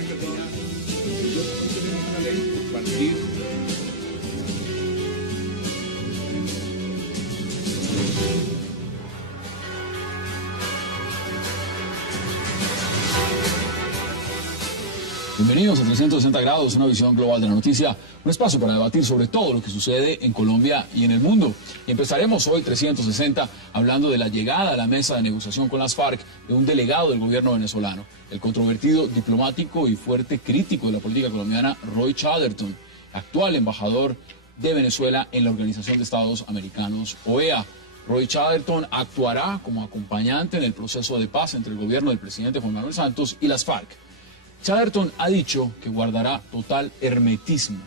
tenemos una ley para ir. Bienvenidos a 360 grados, una visión global de la noticia, un espacio para debatir sobre todo lo que sucede en Colombia y en el mundo. Y empezaremos hoy 360 hablando de la llegada a la mesa de negociación con las FARC de un delegado del gobierno venezolano, el controvertido diplomático y fuerte crítico de la política colombiana Roy Chatterton, actual embajador de Venezuela en la Organización de Estados Americanos, OEA. Roy Chatterton actuará como acompañante en el proceso de paz entre el gobierno del presidente Juan Manuel Santos y las FARC. Chatterton ha dicho que guardará total hermetismo.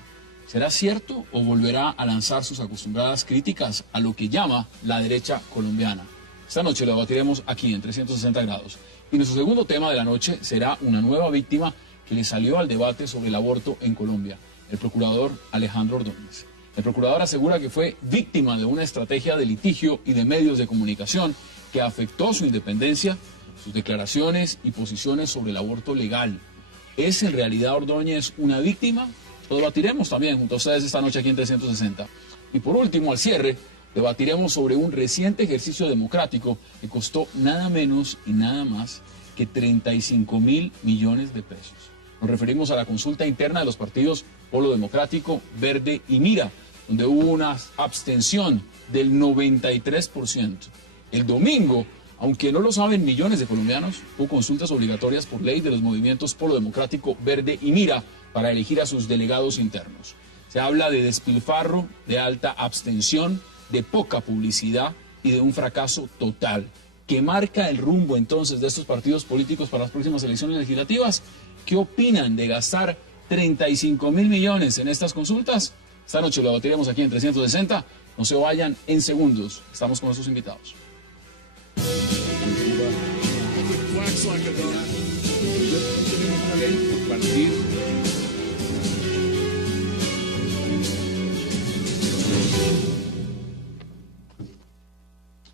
¿Será cierto o volverá a lanzar sus acostumbradas críticas a lo que llama la derecha colombiana? Esta noche lo debatiremos aquí en 360 grados. Y nuestro segundo tema de la noche será una nueva víctima que le salió al debate sobre el aborto en Colombia, el procurador Alejandro Ordóñez. El procurador asegura que fue víctima de una estrategia de litigio y de medios de comunicación que afectó su independencia, sus declaraciones y posiciones sobre el aborto legal. ¿Es en realidad Ordóñez una víctima? Lo debatiremos también junto a ustedes esta noche aquí en 360. Y por último, al cierre, debatiremos sobre un reciente ejercicio democrático que costó nada menos y nada más que 35.000 millones de pesos. Nos referimos a la consulta interna de los partidos Polo Democrático, Verde y Mira, donde hubo una abstención del 93%. El domingo, aunque no lo saben millones de colombianos, hubo consultas obligatorias por ley de los movimientos Polo Democrático, Verde y Mira para elegir a sus delegados internos. Se habla de despilfarro, de alta abstención, de poca publicidad y de un fracaso total, que marca el rumbo entonces de estos partidos políticos para las próximas elecciones legislativas. ¿Qué opinan de gastar 35.000 millones en estas consultas? Esta noche lo debatiremos aquí en 360. No se vayan en segundos. Estamos con nuestros invitados.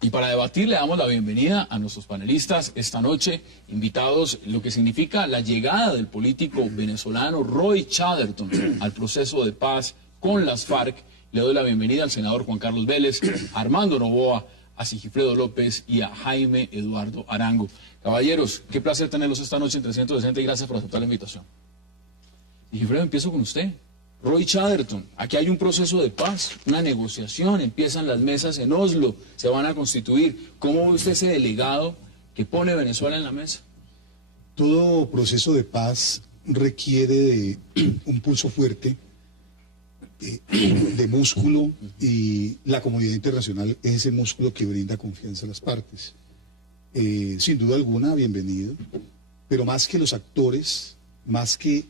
Y para debatir le damos la bienvenida a nuestros panelistas esta noche, invitados, lo que significa la llegada del político venezolano Roy Chatterton al proceso de paz con las FARC. Le doy la bienvenida al senador Juan Carlos Vélez, a Armando Noboa, a Sigifredo López y a Jaime Eduardo Arango. Caballeros, qué placer tenerlos esta noche en 360 y gracias por aceptar la invitación. Sigifredo, empiezo con usted. Roy Chatterton, aquí hay un proceso de paz, una negociación, empiezan las mesas en Oslo, se van a constituir. ¿Cómo ve usted ese delegado que pone Venezuela en la mesa? Todo proceso de paz requiere de un pulso fuerte, de músculo, y la comunidad internacional es ese músculo que brinda confianza a las partes. Sin duda alguna, bienvenido, pero más que los actores, más que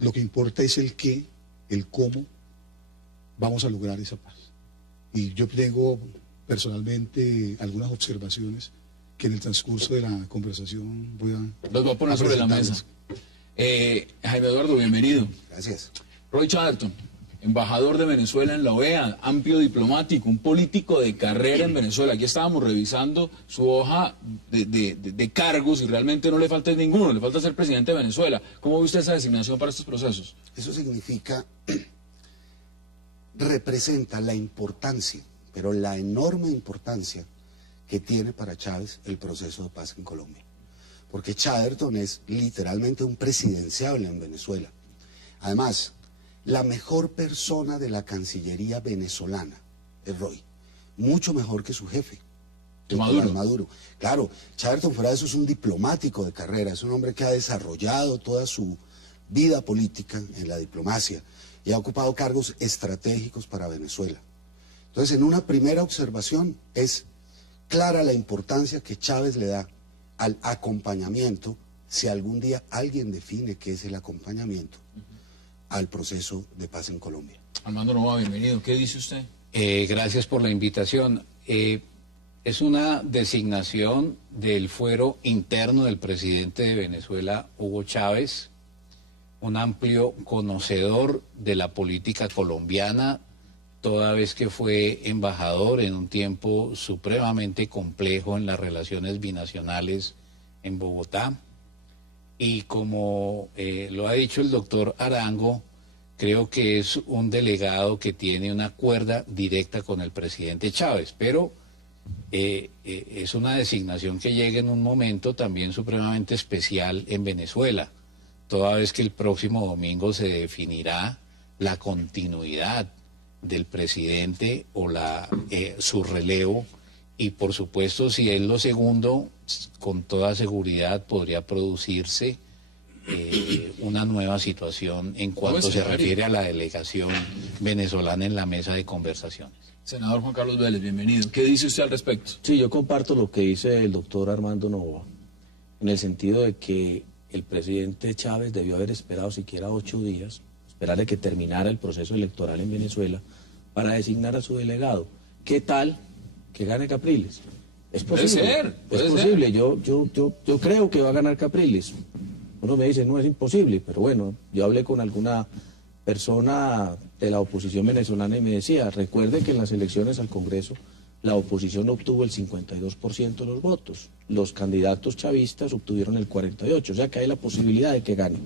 lo que importa es el qué, el cómo vamos a lograr esa paz. Y yo tengo personalmente algunas observaciones que en el transcurso de la conversación voy a poner sobre la mesa. Jaime Eduardo, bienvenido. Gracias. Roy Chatterton, embajador de Venezuela en la OEA, amplio diplomático, un político de carrera en Venezuela. Aquí estábamos revisando su hoja de cargos y realmente no le falta ninguno, le falta ser presidente de Venezuela. ¿Cómo ve usted esa designación para estos procesos? Eso significa, representa la importancia, pero la enorme importancia que tiene para Chávez el proceso de paz en Colombia. Porque Chatterton es literalmente un presidenciable en Venezuela. Además, la mejor persona de la Cancillería venezolana es Roy, mucho mejor que su jefe, Maduro. Claro, Chatterton fuera de eso es un diplomático de carrera, es un hombre que ha desarrollado toda su vida política en la diplomacia y ha ocupado cargos estratégicos para Venezuela. Entonces, en una primera observación es clara la importancia que Chávez le da al acompañamiento, si algún día alguien define qué es el acompañamiento, al proceso de paz en Colombia. Armando Noboa, bienvenido. ¿Qué dice usted? Gracias por la invitación. Es una designación del fuero interno del presidente de Venezuela, Hugo Chávez, un amplio conocedor de la política colombiana, toda vez que fue embajador en un tiempo supremamente complejo en las relaciones binacionales en Bogotá. y como lo ha dicho el doctor Arango, creo que es un delegado que tiene una cuerda directa con el presidente Chávez, pero es una designación que llega en un momento también supremamente especial en Venezuela, toda vez que el próximo domingo se definirá la continuidad del presidente o su relevo, y por supuesto si es lo segundo, con toda seguridad podría producirse una nueva situación en cuanto se refiere a la delegación venezolana en la mesa de conversaciones. Senador Juan Carlos Vélez, bienvenido. ¿Qué dice usted al respecto? Sí, yo comparto lo que dice el doctor Armando Novoa, en el sentido de que el presidente Chávez debió haber esperado siquiera 8 días, esperar a que terminara el proceso electoral en Venezuela para designar a su delegado. ¿Qué tal que gane Capriles? Es posible. Puede es posible. Ser. Yo creo que va a ganar Capriles. Uno me dice, no es imposible, pero bueno, yo hablé con alguna persona de la oposición venezolana y me decía, recuerde que en las elecciones al Congreso la oposición obtuvo el 52% de los votos, los candidatos chavistas obtuvieron el 48%, o sea que hay la posibilidad de que gane.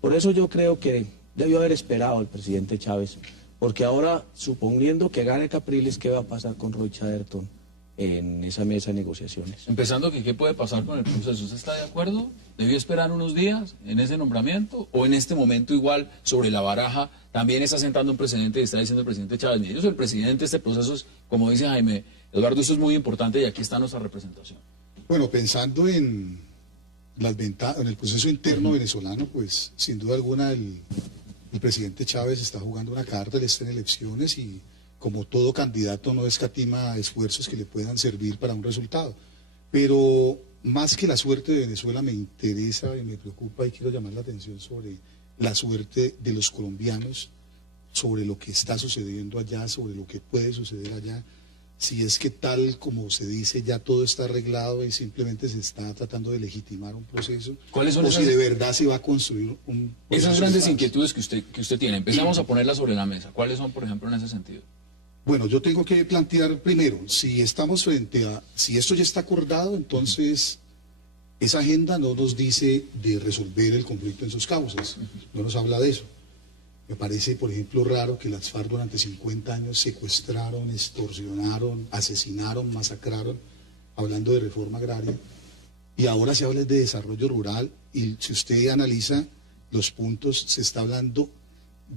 Por eso yo creo que debió haber esperado al presidente Chávez, porque ahora, suponiendo que gane Capriles, ¿qué va a pasar con Roy Chatterton en esa mesa de negociaciones? Empezando, que ¿qué puede pasar con el proceso? ¿Usted está de acuerdo? ¿Debió esperar unos días en ese nombramiento? ¿O en este momento igual sobre la baraja también está sentando un precedente y está diciendo el presidente Chávez? Mire, yo soy el presidente, este proceso es, como dice Jaime Eduardo, esto es muy importante y aquí está nuestra representación. Bueno, pensando en las en el proceso interno venezolano, pues sin duda alguna el presidente Chávez está jugando una carta, él está en elecciones y como todo candidato no escatima esfuerzos que le puedan servir para un resultado. Pero más que la suerte de Venezuela me interesa y me preocupa y quiero llamar la atención sobre la suerte de los colombianos, sobre lo que está sucediendo allá, sobre lo que puede suceder allá. Si es que tal como se dice ya todo está arreglado y simplemente se está tratando de legitimar un proceso, ¿cuáles son si de verdad se va a construir un proceso? Esas grandes inquietudes que usted tiene, empezamos a ponerlas sobre la mesa. ¿Cuáles son, por ejemplo, en ese sentido? Bueno, yo tengo que plantear primero, si estamos frente a, si esto ya está acordado, entonces esa agenda no nos dice de resolver el conflicto en sus causas, no nos habla de eso. Me parece, por ejemplo, raro que las FARC durante 50 años secuestraron, extorsionaron, asesinaron, masacraron, hablando de reforma agraria, y ahora se habla de desarrollo rural, y si usted analiza los puntos, se está hablando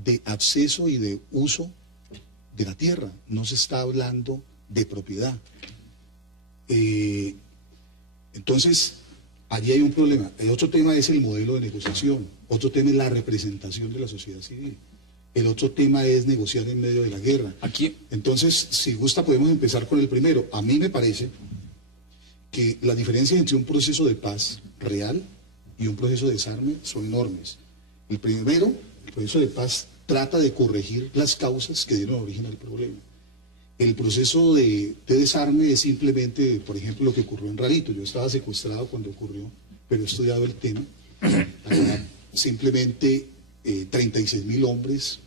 de acceso y de uso de la tierra, no se está hablando de propiedad. Entonces, allí hay un problema. El otro tema es el modelo de negociación, otro tema es la representación de la sociedad civil, el otro tema es negociar en medio de la guerra. Aquí. Entonces, si gusta podemos empezar con el primero. A mí me parece que las diferencias entre un proceso de paz real y un proceso de desarme son enormes. El primero, el proceso de paz, trata de corregir las causas que dieron origen al problema. El proceso de desarme es simplemente, por ejemplo, lo que ocurrió en Rarito. Yo estaba secuestrado cuando ocurrió, pero he estudiado el tema. Simplemente 36.000 hombres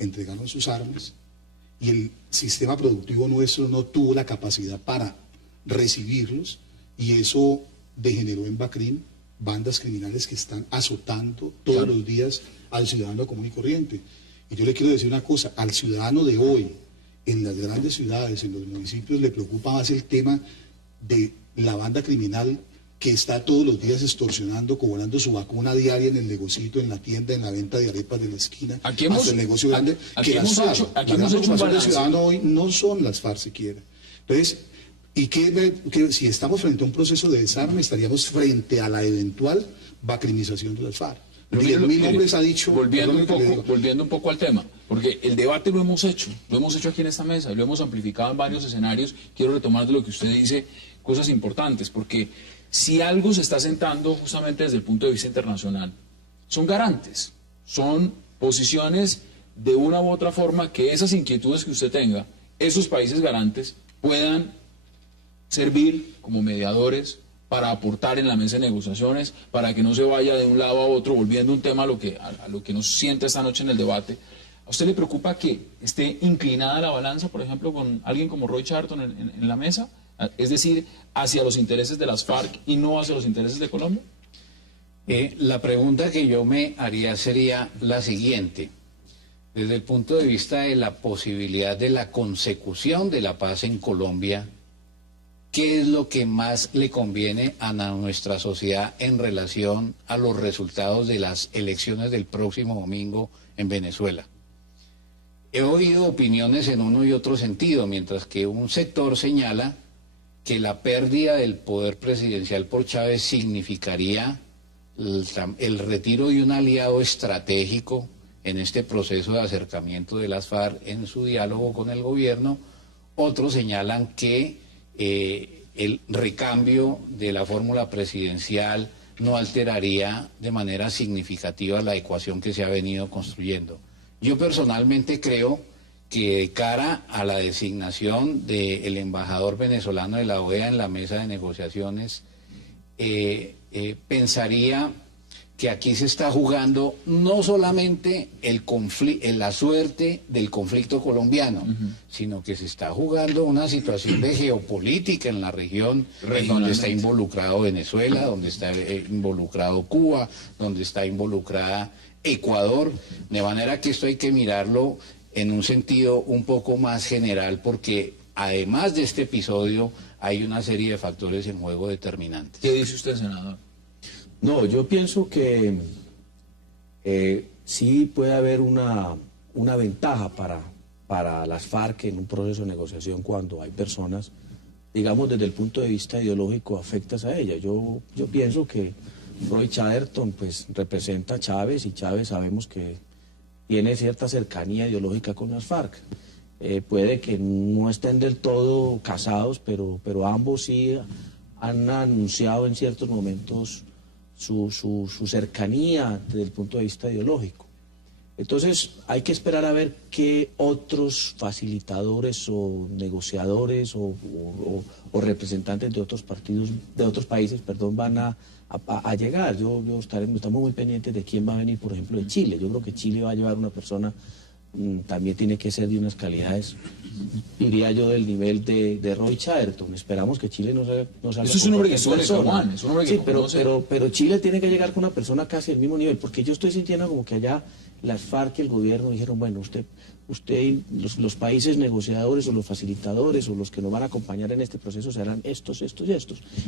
entregaron sus armas y el sistema productivo nuestro no tuvo la capacidad para recibirlos y eso degeneró en Bacrim bandas criminales que están azotando todos los días al ciudadano común y corriente. Y yo le quiero decir una cosa, al ciudadano de hoy, en las grandes ciudades, en los municipios, le preocupa más el tema de la banda criminal que está todos los días extorsionando, cobrando su vacuna diaria en el negocito, en la tienda, en la venta de arepas de la esquina, hasta el negocio grande, que las FARC. La gran preocupación del ciudadano hoy no son las FARC siquiera. Entonces, y si estamos frente a un proceso de desarme, estaríamos frente a la eventual bacrimización de las FARC. 10.000 hombres ha dicho... Volviendo un poco al tema, porque el debate lo hemos hecho aquí en esta mesa, lo hemos amplificado en varios escenarios. Quiero retomar de lo que usted dice, cosas importantes, porque si algo se está sentando justamente desde el punto de vista internacional, son garantes, son posiciones de una u otra forma que esas inquietudes que usted tenga, esos países garantes puedan servir como mediadores para aportar en la mesa de negociaciones, para que no se vaya de un lado a otro, volviendo un tema a lo que nos sienta esta noche en el debate. ¿A usted le preocupa que esté inclinada la balanza, por ejemplo, con alguien como Roy Chatterton en la mesa? Es decir, hacia los intereses de las FARC y no hacia los intereses de Colombia. La pregunta que yo me haría sería la siguiente. Desde el punto de vista de la posibilidad de la consecución de la paz en Colombia, ¿qué es lo que más le conviene a nuestra sociedad en relación a los resultados de las elecciones del próximo domingo en Venezuela? He oído opiniones en uno y otro sentido, mientras que un sector señala que la pérdida del poder presidencial por Chávez significaría el retiro de un aliado estratégico en este proceso de acercamiento de las FARC en su diálogo con el gobierno. Otros señalan que el recambio de la fórmula presidencial no alteraría de manera significativa la ecuación que se ha venido construyendo. Yo personalmente creo que de cara a la designación del embajador venezolano de la OEA en la mesa de negociaciones, pensaría que aquí se está jugando no solamente la suerte del conflicto colombiano, sino que se está jugando una situación de geopolítica en la región, en donde está involucrado Venezuela, donde está involucrado Cuba, donde está involucrada Ecuador, de manera que esto hay que mirarlo en un sentido un poco más general, porque además de este episodio hay una serie de factores en juego determinantes. ¿Qué dice usted, senador? No, yo pienso que sí puede haber una ventaja para las FARC en un proceso de negociación cuando hay personas, digamos, desde el punto de vista ideológico afectas a ella. Yo pienso que Roy Chatterton pues representa a Chávez, y Chávez sabemos que tiene cierta cercanía ideológica con las FARC. Puede que no estén del todo casados, pero ambos sí han anunciado en ciertos momentos su cercanía desde el punto de vista ideológico. Entonces hay que esperar a ver qué otros facilitadores o negociadores o representantes de otros partidos, de otros países, van a llegar. Estamos muy pendientes de quién va a venir, por ejemplo, de Chile. Yo creo que Chile va a llevar una persona, también tiene que ser de unas calidades, diría yo, del nivel de Roy Chatterton. Esperamos que Chile no salga. Eso es un hombre que estuvo en el Caguán, es un hombre que sí, pero Chile tiene que llegar con una persona casi del mismo nivel, porque yo estoy sintiendo como que allá las FARC y el gobierno dijeron, bueno, usted los países negociadores o los facilitadores o los que nos van a acompañar en este proceso serán estos.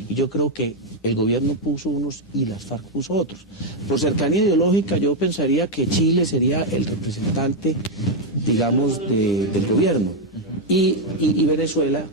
Y yo creo que el gobierno puso unos y las FARC puso otros. Por cercanía ideológica yo pensaría que Chile sería el representante, digamos, del gobierno y Venezuela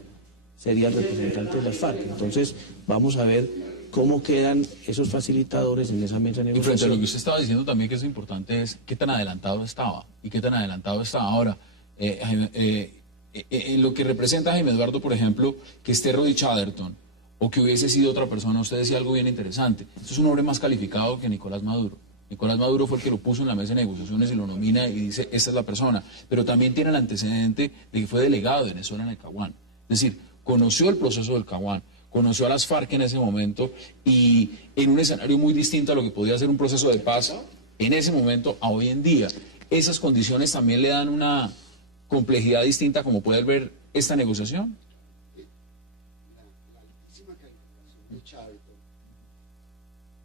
sería el representante de las FARC. Entonces vamos a ver cómo quedan esos facilitadores en esa mesa de negociación. Y frente a lo que usted estaba diciendo también, que es importante, es qué tan adelantado estaba y qué tan adelantado está ahora. En lo que representa a Jaime Eduardo, por ejemplo, que esté Roy Chatterton o que hubiese sido otra persona, usted decía algo bien interesante. Esto es un hombre más calificado que Nicolás Maduro. Nicolás Maduro fue el que lo puso en la mesa de negociaciones y lo nomina y dice, esta es la persona. Pero también tiene el antecedente de que fue delegado de Venezuela en el Caguán. Es decir, conoció el proceso del Caguán, conoció a las FARC en ese momento y en un escenario muy distinto a lo que podía ser un proceso de paz en ese momento a hoy en día. Esas condiciones también le dan una complejidad distinta como puede ver esta negociación.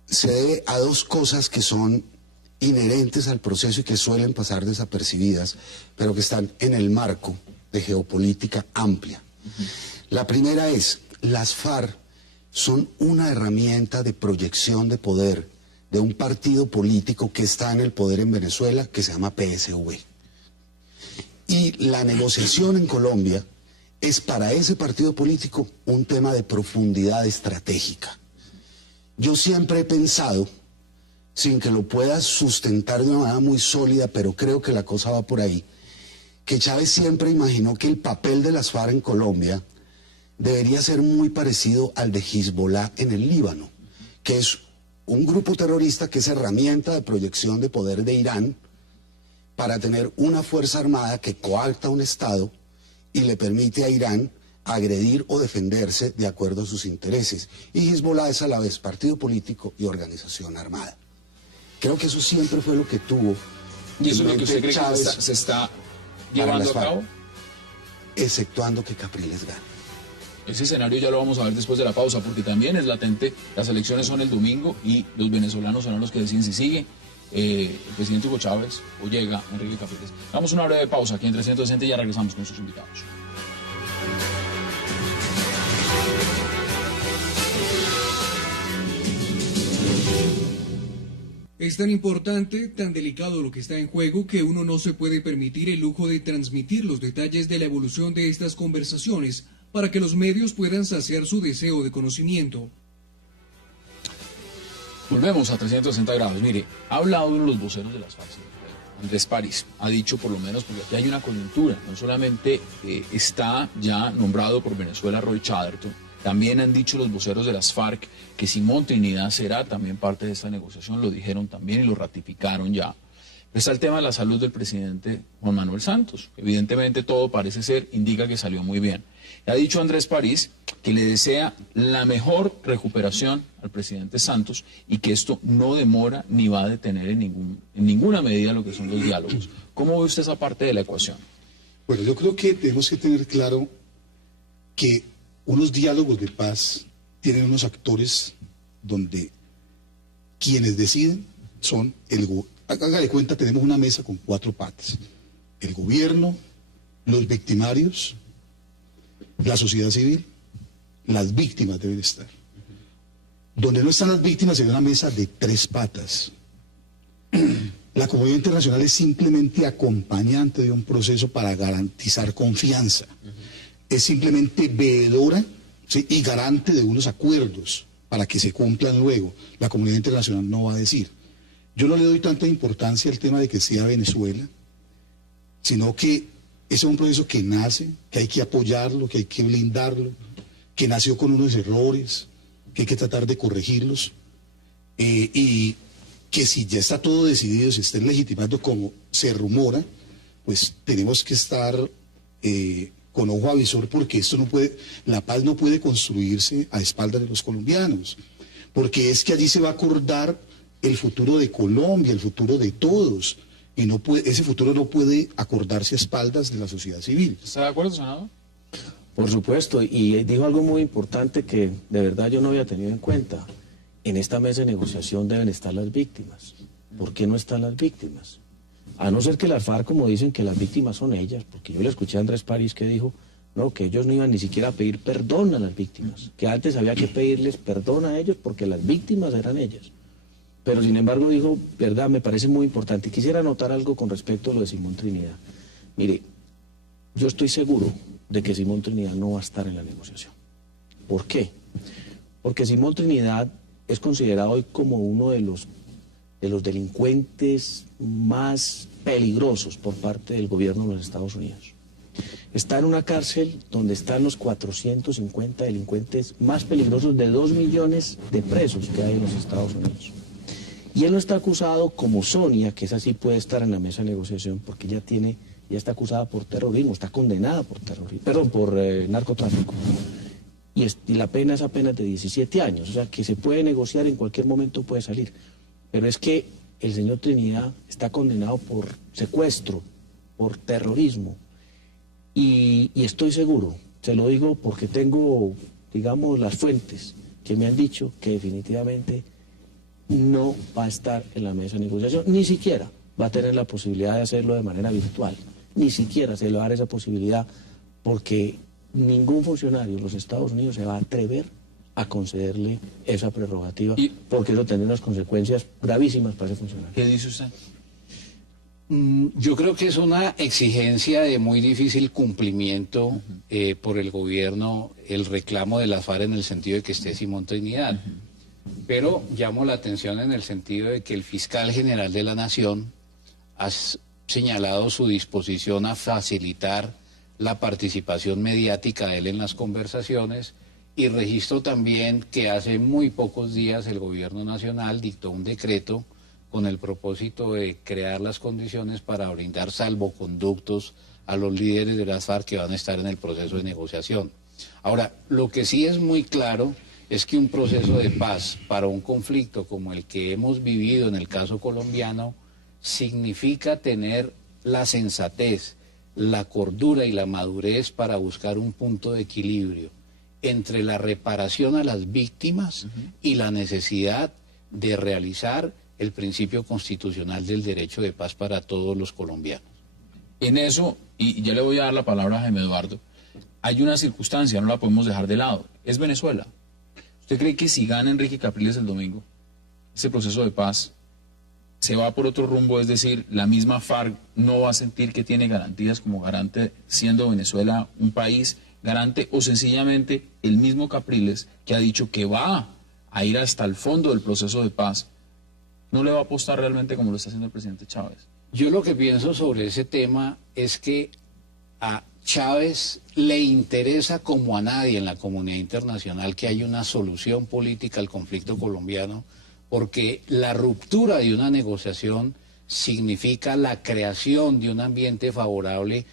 Se debe a dos cosas que son inherentes al proceso y que suelen pasar desapercibidas, pero que están en el marco de geopolítica amplia. La primera es, las FARC son una herramienta de proyección de poder de un partido político que está en el poder en Venezuela, que se llama PSV. Y la negociación en Colombia es para ese partido político un tema de profundidad estratégica. Yo siempre he pensado, sin que lo pueda sustentar de una manera muy sólida, pero creo que la cosa va por ahí, que Chávez siempre imaginó que el papel de las FARC en Colombia debería ser muy parecido al de Hezbollah en el Líbano, que es un grupo terrorista que es herramienta de proyección de poder de Irán para tener una fuerza armada que coarta un Estado y le permite a Irán agredir o defenderse de acuerdo a sus intereses. Y Hezbollah es a la vez partido político y organización armada. Creo que eso siempre fue lo que tuvo. ¿Y eso es lo que usted cree que se está llevando a cabo? Exceptuando que Capriles gane. Ese escenario ya lo vamos a ver después de la pausa, porque también es latente, las elecciones son el domingo y los venezolanos son los que deciden si sigue el presidente Hugo Chávez o llega Enrique Capriles. Damos una breve pausa aquí en 360 y ya regresamos con sus invitados. Es tan importante, tan delicado lo que está en juego, que uno no se puede permitir el lujo de transmitir los detalles de la evolución de estas conversaciones para que los medios puedan saciar su deseo de conocimiento. Volvemos a 360 grados. Mire, ha hablado uno de los voceros de las FARC, Andrés París, ha dicho por lo menos, porque aquí hay una coyuntura, no solamente está ya nombrado por Venezuela Roy Chatterton, también han dicho los voceros de las FARC que Simón Trinidad será también parte de esta negociación, lo dijeron también y lo ratificaron ya. Está el tema de la salud del presidente Juan Manuel Santos. Evidentemente todo parece ser, indica que salió muy bien. Ha dicho Andrés París que le desea la mejor recuperación al presidente Santos y que esto no demora ni va a detener en ninguna medida lo que son los diálogos. ¿Cómo ve usted esa parte de la ecuación? Bueno, yo creo que tenemos que tener claro que unos diálogos de paz tienen unos actores donde quienes deciden son hágale cuenta, tenemos una mesa con 4 patas. El gobierno, los victimarios, la sociedad civil, las víctimas deben estar. Donde no están las víctimas, hay una mesa de 3 patas. La comunidad internacional es simplemente acompañante de un proceso para garantizar confianza. Es simplemente veedora, ¿sí?, y garante de unos acuerdos para que se cumplan luego. La comunidad internacional no va a decir. Yo no le doy tanta importancia al tema de que sea Venezuela, sino que ese es un proceso que nace, que hay que apoyarlo, que hay que blindarlo, que nació con unos errores, que hay que tratar de corregirlos, y que si ya está todo decidido, si está legitimado como se rumora, pues tenemos que estar con ojo avisor, porque esto no puede, la paz no puede construirse a espaldas de los colombianos, porque es que allí se va a acordar el futuro de Colombia, el futuro de todos, y no puede, ese futuro no puede acordarse a espaldas de la sociedad civil. ¿Está de acuerdo, senador? Por supuesto, y dijo algo muy importante que de verdad yo no había tenido en cuenta. En esta mesa de negociación deben estar las víctimas. ¿Por qué no están las víctimas? A no ser que las FARC, como dicen, que las víctimas son ellas, porque yo le escuché a Andrés París que dijo, no, que ellos no iban ni siquiera a pedir perdón a las víctimas, que antes había que pedirles perdón a ellos porque las víctimas eran ellas. Pero sin embargo dijo, verdad, me parece muy importante. Quisiera anotar algo con respecto a lo de Simón Trinidad. Mire, yo estoy seguro de que Simón Trinidad no va a estar en la negociación. ¿Por qué? Porque Simón Trinidad es considerado hoy como uno de los delincuentes más peligrosos por parte del gobierno de los Estados Unidos. Está en una cárcel donde están los 450 delincuentes más peligrosos de 2 millones de presos que hay en los Estados Unidos. Y él no está acusado como Sonia, que esa sí puede estar en la mesa de negociación, porque ya está acusada por terrorismo, está condenada por terrorismo, perdón, por narcotráfico. Y la pena es apenas de 17 años, o sea que se puede negociar, en cualquier momento puede salir. Pero es que el señor Trinidad está condenado por secuestro, por terrorismo. Y estoy seguro, se lo digo porque tengo, digamos, las fuentes que me han dicho que definitivamente no va a estar en la mesa de negociación, ni siquiera va a tener la posibilidad de hacerlo de manera virtual, ni siquiera se le va a dar esa posibilidad, porque ningún funcionario de los Estados Unidos se va a atrever a concederle esa prerrogativa, porque eso tendrá unas consecuencias gravísimas para ese funcionario. ¿Qué dice usted? Yo creo que es una exigencia de muy difícil cumplimiento por el gobierno, el reclamo de las FARC en el sentido de que esté Simón Trinidad. Pero llamo la atención en el sentido de que el fiscal general de la Nación ha señalado su disposición a facilitar la participación mediática de él en las conversaciones, y registro también que hace muy pocos días el gobierno nacional dictó un decreto con el propósito de crear las condiciones para brindar salvoconductos a los líderes de las FARC que van a estar en el proceso de negociación. Ahora, lo que sí es muy claro es que un proceso de paz para un conflicto como el que hemos vivido en el caso colombiano significa tener la sensatez, la cordura y la madurez para buscar un punto de equilibrio entre la reparación a las víctimas y la necesidad de realizar el principio constitucional del derecho de paz para todos los colombianos. En eso, y ya le voy a dar la palabra a Jaime Eduardo, hay una circunstancia, no la podemos dejar de lado, es Venezuela. ¿Usted cree que si gana Enrique Capriles el domingo, ese proceso de paz se va por otro rumbo? Es decir, la misma FARC no va a sentir que tiene garantías como garante, siendo Venezuela un país garante, o sencillamente el mismo Capriles, que ha dicho que va a ir hasta el fondo del proceso de paz, no le va a apostar realmente como lo está haciendo el presidente Chávez? Yo lo que pienso sobre ese tema es que a Chávez le interesa como a nadie en la comunidad internacional que haya una solución política al conflicto colombiano, porque la ruptura de una negociación significa la creación de un ambiente favorable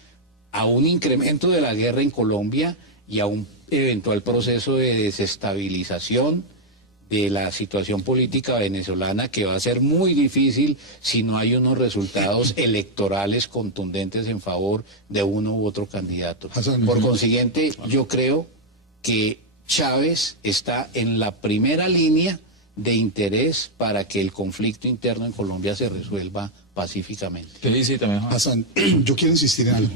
a un incremento de la guerra en Colombia y a un eventual proceso de desestabilización de la situación política venezolana, que va a ser muy difícil si no hay unos resultados electorales contundentes en favor de uno u otro candidato. Por consiguiente, yo creo que Chávez está en la primera línea de interés para que el conflicto interno en Colombia se resuelva pacíficamente. ¿Qué dice también, Juan? Hassan, yo quiero insistir en algo.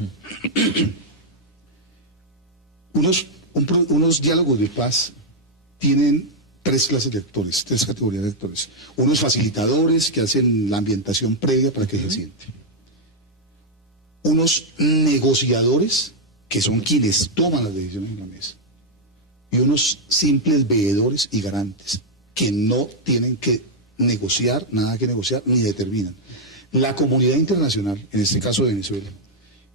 Unos diálogos de paz tienen tres clases de actores, tres categorías de actores. Unos facilitadores que hacen la ambientación previa para que se siente. Unos negociadores que son quienes toman las decisiones en la mesa. Y unos simples veedores y garantes que no tienen que negociar, nada que negociar, ni determinan. La comunidad internacional, en este caso de Venezuela,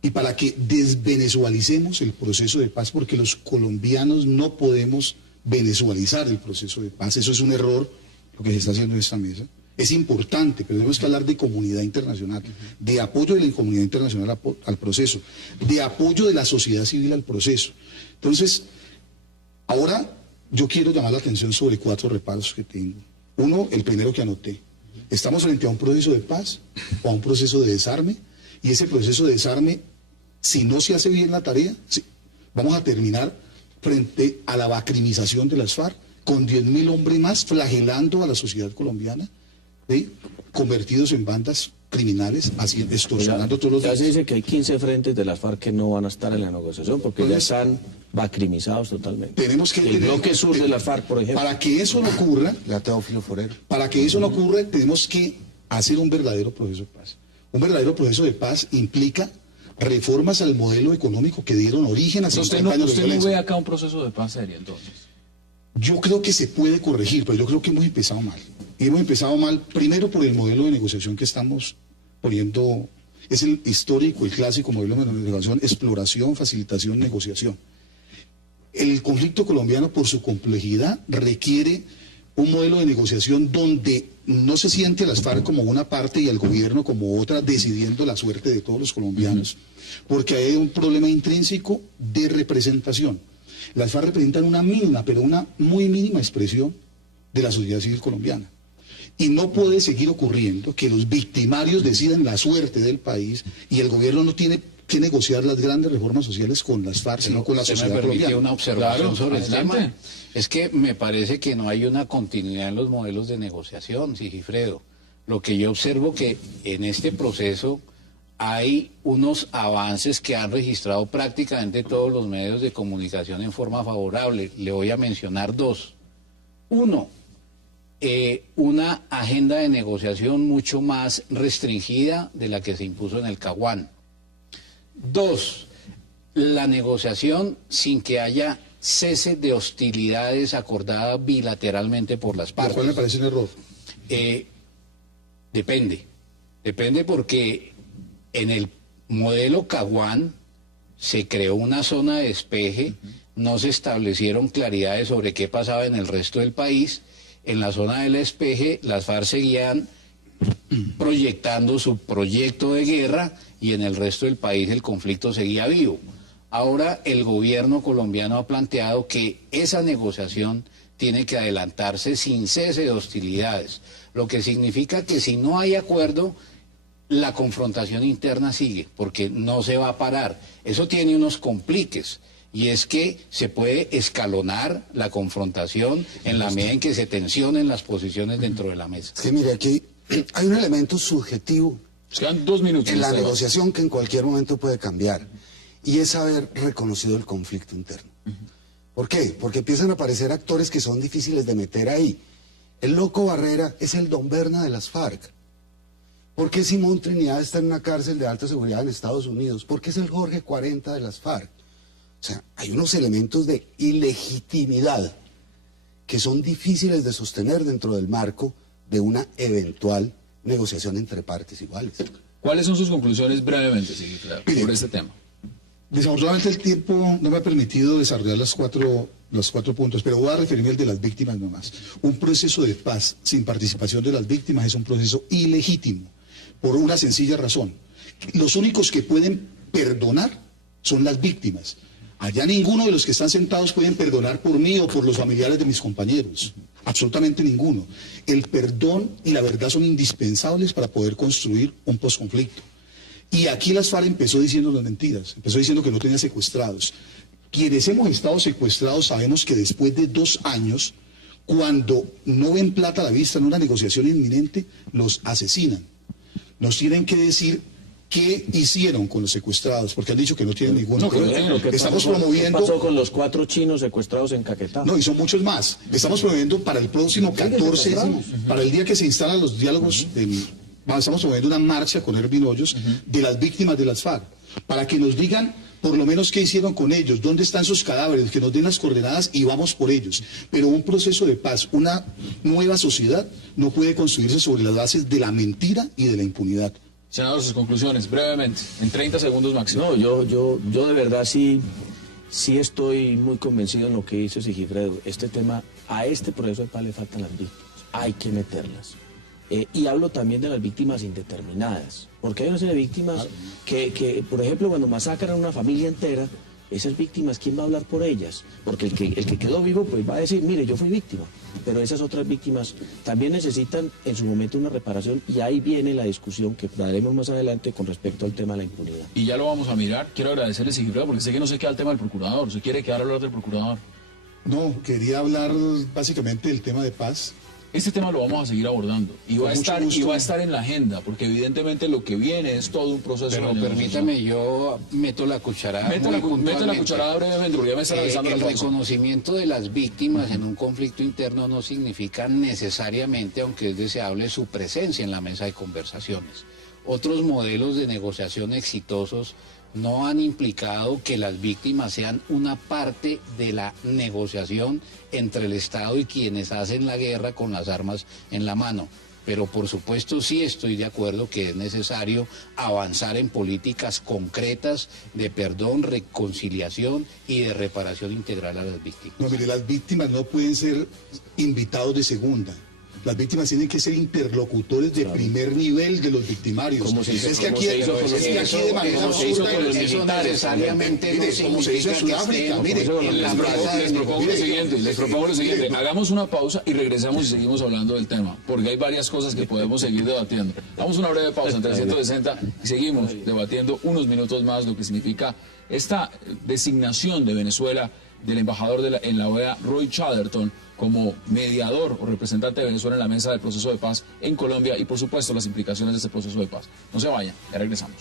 y para que desvenezualicemos el proceso de paz, porque los colombianos no podemos venezualizar el proceso de paz, eso es un error lo que se está haciendo en esta mesa. Es importante, pero tenemos que hablar de comunidad internacional, de apoyo de la comunidad internacional al proceso, de apoyo de la sociedad civil al proceso. Entonces, ahora yo quiero llamar la atención sobre 4 reparos que tengo. Uno, el primero que anoté. Estamos frente a un proceso de paz o a un proceso de desarme, y ese proceso de desarme, si no se hace bien la tarea, vamos a terminar frente a la bacrimización de las FARC, con 10.000 hombres más flagelando a la sociedad colombiana, ¿sí?, convertidos en bandas criminales, así extorsionando todos los días. Ya se dice que hay 15 frentes de las FARC que no van a estar en la negociación porque ya están bacrimizados totalmente. Tenemos que el bloque sur de las FARC, por ejemplo. Para que eso no ocurra, La Teófilo Forero. para que eso no ocurra, tenemos que hacer un verdadero proceso de paz. Un verdadero proceso de paz implica reformas al modelo económico que dieron origen a 50 años de ¿Usted no violencia. ve acá un proceso de paz serio, entonces? Yo creo que se puede corregir, pero yo creo que hemos empezado mal. Y hemos empezado mal, primero por el modelo de negociación que estamos poniendo, es el histórico, el clásico modelo de negociación, exploración, facilitación, negociación. El conflicto colombiano, por su complejidad, requiere un modelo de negociación donde no se siente las FARC como una parte y el gobierno como otra, decidiendo la suerte de todos los colombianos, porque hay un problema intrínseco de representación. Las FARC representan una mínima, pero una muy mínima expresión de la sociedad civil colombiana. Y no puede seguir ocurriendo que los victimarios decidan la suerte del país y el gobierno no tiene que negociar las grandes reformas sociales con las FARC, sino con la sociedad me permite colombiana. una observación Claro, sobre el adelante. tema. Es que me parece que no hay una continuidad en los modelos de negociación, Sigifredo. Lo que yo observo que en este proceso hay unos avances que han registrado prácticamente todos los medios de comunicación en forma favorable. Le voy a mencionar 2. Uno, una agenda de negociación mucho más restringida de la que se impuso en el Caguán. 2, la negociación sin que haya cese de hostilidades acordada bilateralmente por las Lo partes. cual me parece un error. Depende porque en el modelo Caguán se creó una zona de despeje, no se establecieron claridades sobre qué pasaba en el resto del país. En la zona del despeje las FARC seguían proyectando su proyecto de guerra y en el resto del país el conflicto seguía vivo. Ahora el gobierno colombiano ha planteado que esa negociación tiene que adelantarse sin cese de hostilidades, lo que significa que si no hay acuerdo, la confrontación interna sigue, porque no se va a parar. Eso tiene unos compliques, y es que se puede escalonar la confrontación en la medida en que se tensionen las posiciones dentro de la mesa. Es que mire, aquí hay un elemento subjetivo Quedan 2 minutos. en la negociación que en cualquier momento puede cambiar, y es haber reconocido el conflicto interno. ¿Por qué? Porque empiezan a aparecer actores que son difíciles de meter ahí. El loco Barrera es el Don Berna de las FARC. ¿Por qué Simón Trinidad está en una cárcel de alta seguridad en Estados Unidos? ¿Por qué es el Jorge 40 de las FARC? O sea, hay unos elementos de ilegitimidad que son difíciles de sostener dentro del marco de una eventual negociación entre partes iguales. ¿Cuáles son sus conclusiones brevemente, Sigifredo, sobre este tema? Desafortunadamente el tiempo no me ha permitido desarrollar los cuatro puntos, pero voy a referirme al de las víctimas nomás. Un proceso de paz sin participación de las víctimas es un proceso ilegítimo, por una sencilla razón. Los únicos que pueden perdonar son las víctimas. Allá ninguno de los que están sentados pueden perdonar por mí o por los familiares de mis compañeros. Absolutamente ninguno. El perdón y la verdad son indispensables para poder construir un posconflicto. Y aquí las FARC empezó diciendo las mentiras, empezó diciendo que no tenía secuestrados. Quienes hemos estado secuestrados sabemos que después de 2 años, cuando no ven plata a la vista en una negociación inminente, los asesinan. Nos tienen que decir qué hicieron con los secuestrados, porque han dicho que no tienen ninguna prueba. Estamos promoviendo... ¿Qué pasó con los 4 chinos secuestrados en Caquetá? No, y son muchos más. Estamos promoviendo para el próximo 14, para el día que se instalan los diálogos estamos promoviendo una marcha con Ervin Hoyos de las víctimas de las FARC, para que nos digan por lo menos qué hicieron con ellos, dónde están sus cadáveres, que nos den las coordenadas y vamos por ellos. Pero un proceso de paz, una nueva sociedad, no puede construirse sobre las bases de la mentira y de la impunidad. Senador, sus conclusiones, brevemente, en 30 segundos máximo. No, yo de verdad sí estoy muy convencido en lo que dice Sigifredo. Este tema, a este proceso de paz le faltan las víctimas, hay que meterlas. Y hablo también de las víctimas indeterminadas, porque hay una serie de víctimas que, por ejemplo, cuando masacran a una familia entera, esas víctimas, ¿quién va a hablar por ellas? Porque el que quedó vivo pues va a decir, mire, yo fui víctima, pero esas otras víctimas también necesitan en su momento una reparación, y ahí viene la discusión que daremos más adelante con respecto al tema de la impunidad. Y ya lo vamos a mirar. Quiero agradecerle, Sigifredo, porque sé que no se queda el tema del procurador, se quiere quedar a hablar del procurador. No, quería hablar básicamente del tema de paz. Este tema lo vamos a seguir abordando y va a estar en la agenda, porque evidentemente lo que viene es todo un proceso. Pero de permítame, yo meto la cucharada. Meto la cucharada brevemente, porque ya me están avisando el la pausa. reconocimiento de las víctimas en un conflicto interno no significa necesariamente, aunque es deseable, su presencia en la mesa de conversaciones. Otros modelos de negociación exitosos no han implicado que las víctimas sean una parte de la negociación entre el Estado y quienes hacen la guerra con las armas en la mano. Pero por supuesto sí estoy de acuerdo que es necesario avanzar en políticas concretas de perdón, reconciliación y de reparación integral a las víctimas. No, mire, las víctimas no pueden ser invitados de segunda. Las víctimas tienen que ser interlocutores de primer nivel de los victimarios. Como se hizo con los militares. Como se hizo en Sudáfrica. Les propongo lo siguiente, hagamos una pausa y regresamos y seguimos hablando del tema, porque hay varias cosas que podemos seguir debatiendo. Damos una breve pausa en 360 y seguimos debatiendo unos minutos más lo que significa esta designación de Venezuela del embajador en la OEA, Roy Chatterton, como mediador o representante de Venezuela en la mesa del proceso de paz en Colombia, y por supuesto las implicaciones de ese proceso de paz. No se vayan, ya regresamos.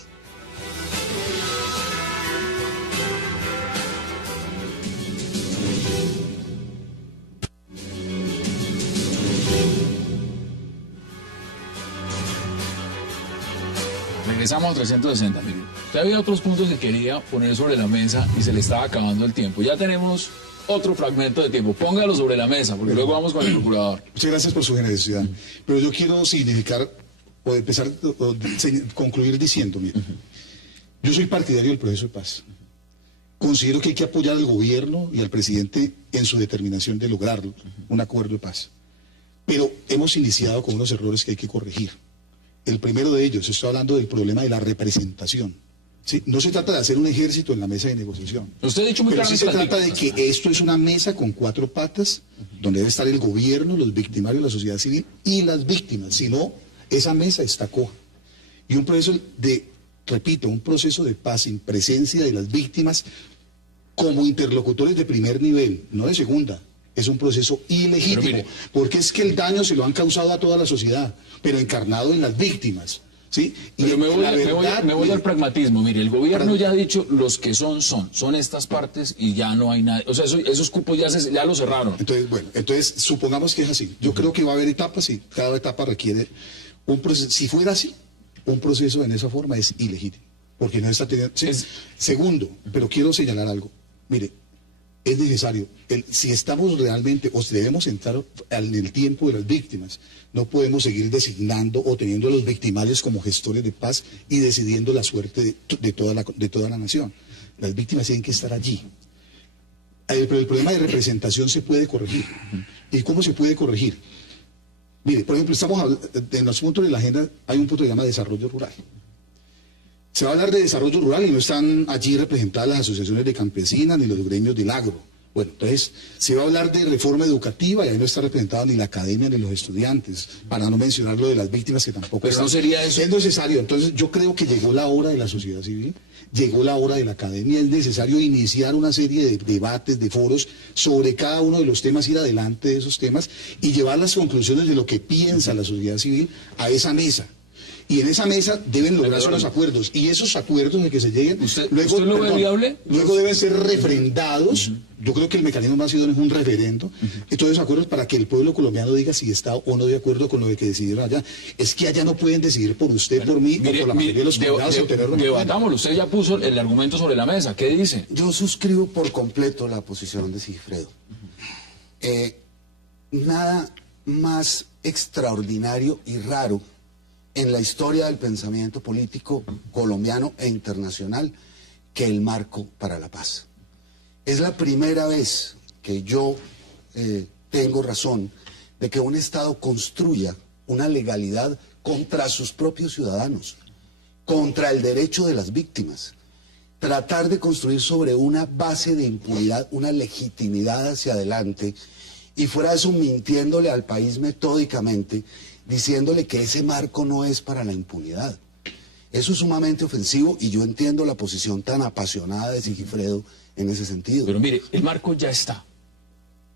Regresamos a 360. Mire, usted había otros puntos que quería poner sobre la mesa y se le estaba acabando el tiempo. Ya tenemos otro fragmento de tiempo. Póngalo sobre la mesa, porque luego vamos con el procurador. Muchas gracias por su generosidad. Pero yo quiero significar, o empezar, concluir diciendo, mire, yo soy partidario del proceso de paz. Considero que hay que apoyar al gobierno y al presidente en su determinación de lograrlo, un acuerdo de paz. Pero hemos iniciado con unos errores que hay que corregir. El primero de ellos, estoy hablando del problema de la representación. ¿Sí? No se trata de hacer un ejército en la mesa de negociación. Usted ha dicho muy pero sí se trata de que esto es una mesa con 4 patas, donde debe estar el gobierno, los victimarios, la sociedad civil y las víctimas. Si no, esa mesa está coja. Y un proceso de, repito, un proceso de paz sin presencia de las víctimas como interlocutores de primer nivel, no de segunda. Es un proceso ilegítimo, mire, porque es que el daño se lo han causado a toda la sociedad, pero encarnado en las víctimas. ¿Sí? Pero me voy al mire, pragmatismo. Mire, el gobierno ya ha dicho los que son estas partes y ya no hay nadie. O sea, esos cupos ya los cerraron. Entonces, bueno, supongamos que es así. Yo creo que va a haber etapas y cada etapa requiere un proceso. Si fuera así, un proceso en esa forma es ilegítimo, porque no está teniendo... ¿sí? Segundo, pero quiero señalar algo. Mire, es necesario, si estamos realmente, o si debemos entrar en el tiempo de las víctimas, no podemos seguir designando o teniendo a los victimarios como gestores de paz y decidiendo la suerte de toda la nación. Las víctimas tienen que estar allí. Pero el problema de representación se puede corregir. ¿Y cómo se puede corregir? Mire, por ejemplo, en los puntos de la agenda hay un punto que se llama desarrollo rural. Se va a hablar de desarrollo rural y no están allí representadas las asociaciones de campesinas ni los gremios del agro. Bueno, entonces se va a hablar de reforma educativa y ahí no está representada ni la academia ni los estudiantes, para no mencionar lo de las víctimas que tampoco... Pero no sería eso. Es necesario, entonces yo creo que llegó la hora de la sociedad civil, llegó la hora de la academia, es necesario iniciar una serie de debates, de foros sobre cada uno de los temas, ir adelante de esos temas y llevar las conclusiones de lo que piensa la sociedad civil a esa mesa. Y en esa mesa deben lograrse los acuerdos. Y esos acuerdos de que se lleguen, ¿Usted lo ve viable? Luego deben ser refrendados. Yo creo que el mecanismo más idóneo es un referendo. Y todos esos acuerdos para que el pueblo colombiano diga si está o no de acuerdo con lo que decidieron allá. Es que allá no pueden decidir por usted, por mí, o por la mayoría de los colombianos. Debatámoslo. Usted ya puso el argumento sobre la mesa. ¿Qué dice? Yo suscribo por completo la posición de Sigifredo. Nada más extraordinario y raro en la historia del pensamiento político colombiano e internacional que el marco para la paz. Es la primera vez que yo tengo razón de que un Estado construya una legalidad contra sus propios ciudadanos, contra el derecho de las víctimas. Tratar de construir sobre una base de impunidad, una legitimidad hacia adelante, y fuera de eso mintiéndole al país metódicamente, diciéndole que ese marco no es para la impunidad. Eso es sumamente ofensivo y yo entiendo la posición tan apasionada de Sigifredo en ese sentido. Pero mire, el marco ya está.